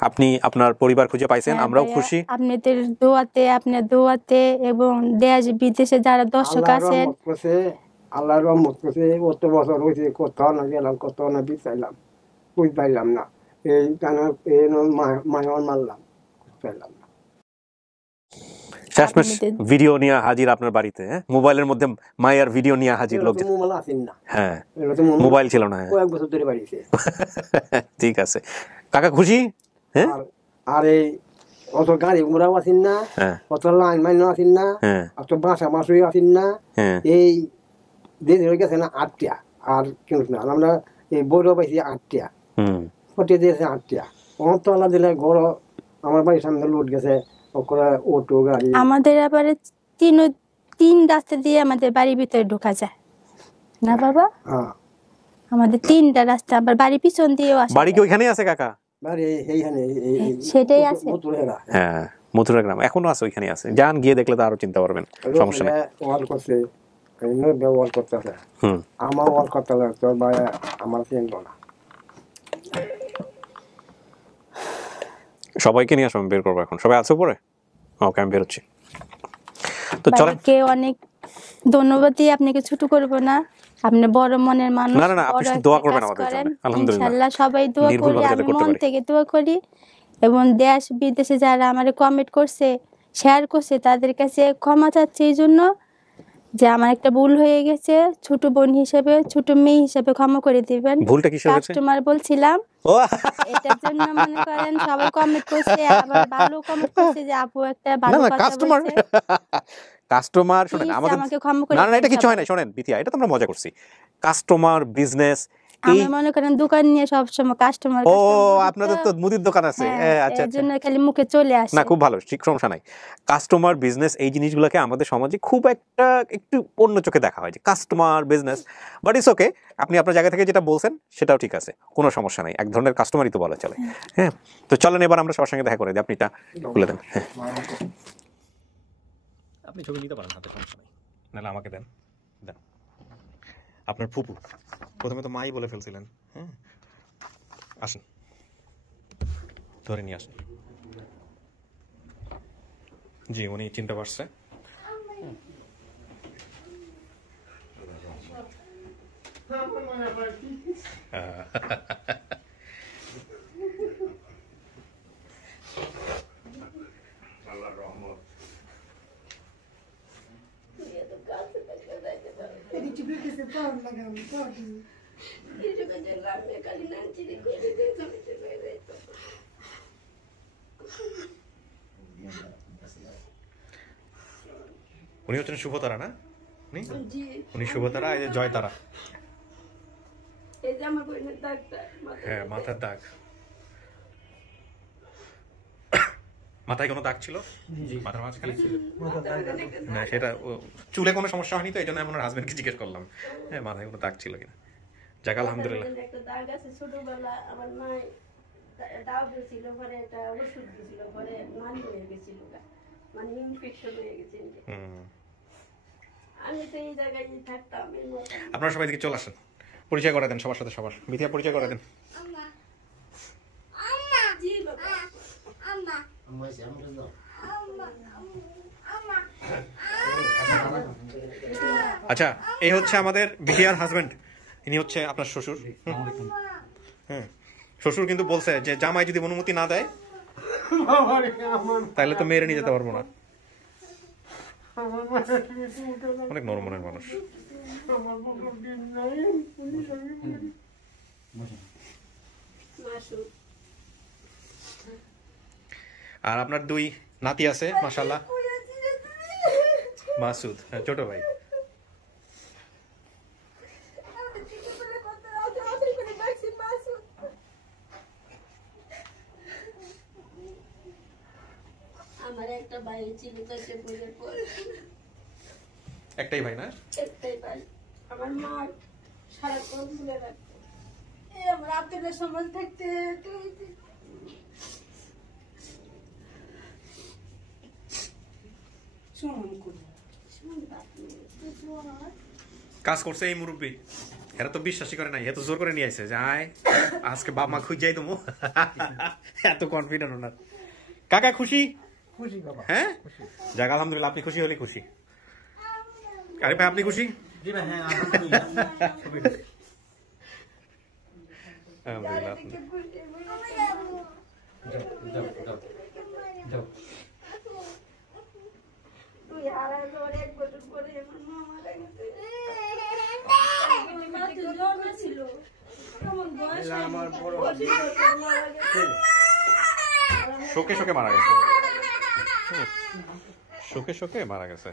আপনি আপনার পরিবার খুঁজে পাইছেন, আমরাও খুশি। আপনাদের দোয়াতে, আপনার দোয়াতে এবং দেশ বিদেশে যারা দর্শক আছেন, আল্লাহর রহমত করছে। কত বছর হয়েছে, কোথাও না গেলাম, কোথাও না বিচাইলাম, বুঝ পাইলাম না, এই মায়ন মারলাম, পাইলাম না। শেষমেশ ভিডিও নিয়ে হাজির আপনার বাড়িতে, মোবাইলের মধ্যে মায়ের ভিডিও নিয়ে হাজির লোক। হ্যাঁ, মোবাইল ছিল না, কয়েক বছর ধরে বাড়িতে। ঠিক আছে কাকা, খুশি? হ্যাঁ, আর এই অত গাড়ি ঘোড়াও আসেন না, অত লাইন মাইন আসেন না, অত বাসা মাসুই আসেন না। এই দেশ হয়ে গেছে না 8টা, আর কেন না আমরা এই বড় পাইছি 8টা, ফটে দিয়েছে 8টা। অন্তলা দিলে ঘর আমার বাড়ির সামনে লোড গেছে, অটো গাড়ি। আমাদের আবার 3 রাস্তা দিয়ে আমাদের বাড়ির ভিতরে ঢোকা যায় না বাবা। আমাদের 3টা রাস্তা, আবার বাড়ির পিছন দিয়েও আসে। বাড়ি কি ওইখানেই আছে কাকা? বাড়ি এইখানে, সেটাই আছে। হ্যাঁ, মথুরা গ্রাম এখনো আছে, ওইখানে আছে। যান, গিয়ে দেখলে তো আরো চিন্তা করবেন, সমস্যা নেই। ওয়াল করছে, ওয়াল করতেছে, আমার ওয়াল করতে লাগে, তোর ভাই আমার চিনতো না। সবাইকে নিয়ে আসো, আমি বের করবো এখন। সবাই আছে পরে? ওকে, আমি বেরোচ্ছি। তো চলেন। অনেক ধন্যবাদ দিয়ে আপনাকে ছোট করব না, আপনি বড় মনের মানুষ। না না, আপনি শুধু দোয়া করবেন আমাদের জন্য। আলহামদুলিল্লাহ, ইনশাআল্লাহ সবাই দোয়া করি, আমি মন থেকে দোয়া করি। এবং দেশ বিদেশে যারা আমারে কমেন্ট করছে, শেয়ার করছে, তাদের কাছে ক্ষমা চাচ্ছি এই জন্য যে আমার একটা ভুল হয়ে গেছে। ছোট বোন হিসেবে, ছোট মেয়ে হিসেবে ক্ষমা করে দিবেন। ভুলটা কিসের হয়েছে? কাস্টমার বলছিলাম, এটার জন্য মনে করেন সবাই কমেন্ট করছে, আবার ভালো কমেন্ট করছে যে আপু একটা ভালো কথা বলছে। কাস্টমার শুনেন, আমাদের না না, এটা কিছু হয় না। শুনেন বিথিয়া, এটা তো আমরা মজা করছি। কাস্টমার বিজনেস, আমি মনে করেন দোকান নিয়ে সব সময় কাস্টমার। ও, আপনাদের তো মুদির দোকান আছে। আচ্ছা, এর জন্য খালি মুখে চলে আসে। না, খুব ভালো, ঠিক, সমস্যা নাই। কাস্টমার বিজনেস এই জিনিসগুলোকে আমাদের সমাজে খুব একটু অন্য চোখে দেখা হয়, যে customer business. But it's okay, আপনি আপনার জায়গা থেকে যেটা বলছেন সেটাও ঠিক আছে, কোনো সমস্যা নাই। এক ধরনের কাস্টমারই তো বলা চলে। হ্যাঁ, তো চলেন এবার আমরা সবার সঙ্গে দেখা করে দিই। আপনি এটা খুলে দেন। হ্যাঁ, আপনি ছবি নিতে পারেন, হাতে সমস্যা নেই, নাহলে আমাকে দেন। দেন আপনার ফুপু, প্রথমে তো মাই বলে ফেলছিলেন। হ্যাঁ আসেন, ধরে নিয়ে আসেন। জি উনি চিনতে পারছে। উনি হচ্ছেন শুভতারা না? উনি শুভতারা, এই যে জয়তারা। হ্যাঁ মাথার দাগ। মাথায় কোনো দাগ ছিল? মাথার মাঝখানে না, সেটা চুলে কোনো সমস্যা হয়নি তো, এই জন্য আমার হাজবেন্ডকে জিজ্ঞেস করলাম হ্যাঁ মাথায় কোনো দাগ ছিল কিনা। যাক আলহামদুলিল্লাহ। ছোটবেলা আমার মা দাও দিয়েছিল, পরে এটা ওষুধ দিয়েছিল, পরে মানি হয়ে গেছিল, মানে ইনফেকশন হয়ে গেছে। আমি তো এই জায়গায় থাকতাম। আপনারা সবাই দিকে চলে আসেন, পরিচয় করে দেন সবার সাথে সবার। মিথিয়া পরিচয় করে দেন। আচ্ছা এই হচ্ছে আমাদের বিহিয়ার হাজবেন্ড, ইনি হচ্ছে আপনার শ্বশুর। হ্যাঁ শ্বশুর কিন্তু বলছে যে জামাই যদি অনুমতি না দেয় তাহলে তো মেরে নিয়ে যেতে পারবো না। অনেক নরম মনের মানুষ। আর আপনার 2 নাতি আছে মাশাআল্লাহ। মাসুদ ছোট ভাই। আমার একটা ভাই ছিল, একটাই ভাই না? একটাই ভাই। আমার মা সারাক্ষণ ভুলে রাখতো, আমার আপনাদের সমাজ থাকতে কাজ করছে এই মুরব্বী। এরা তো বিশ্বাসই করে নাই, এত জোর করে নিয়ে আসে যে আয় আজকে বাপ মা খুঁজ যাই তুমি। এত কনফিডেন্ট ওনার। কাকা খুশি? খুশি বাবা। হ্যাঁ যাক আলহামদুলিল্লাহ, আপনি খুশি হলে খুশি। আরে ভাই আপনি খুশি? জি ভাই হ্যাঁ শোকে শোকে মারা গেছে। শোকে শোকে মারা গেছে।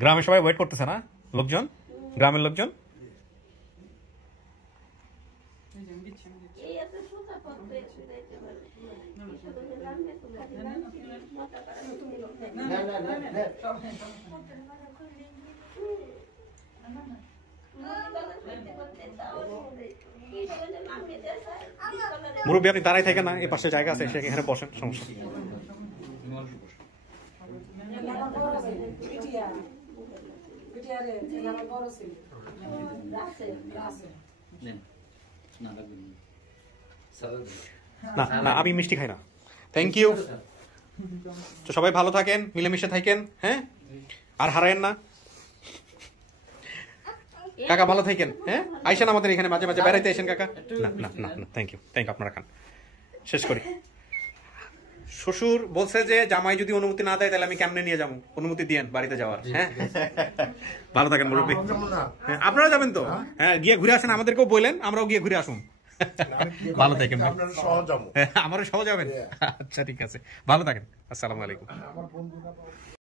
গ্রামে সবাই ওয়েট করতেছে না লোকজন, গ্রামের লোকজন। মুরব্বী আপনি দাঁড়াই থাকেন না, এই পাশে জায়গা আছে, সেখানে বসেন, সমস্যা। না না আমি মিষ্টি খাই না। Thank you. তো সবাই ভালো থাকেন, মিলেমিশে থাকেন, হ্যাঁ আর হারায়েন না। কাকা ভালো থাকেন, হ্যাঁ আইসেন আমাদের এখানে মাঝে মাঝে বেড়াইতে আসেন কাকা। না না না না থ্যাংক ইউ আপনারা খান। শেষ করি। শ্বশুর বলছে যে জামাই যদি অনুমতি না দেয় তাহলে আমি কেমনে নিয়ে যাবো, অনুমতি দিয়েন বাড়িতে যাওয়ার। হ্যাঁ ভালো থাকেন মুরব্বী। আপনারা যাবেন তো? হ্যাঁ গিয়ে ঘুরে আসেন, আমাদেরকেও বললেন, আমরাও গিয়ে ঘুরে আসুন। ভালো থাকেন। আমারও সহ যাবেন? আচ্ছা ঠিক আছে, ভালো থাকেন। আসসালামু আলাইকুম।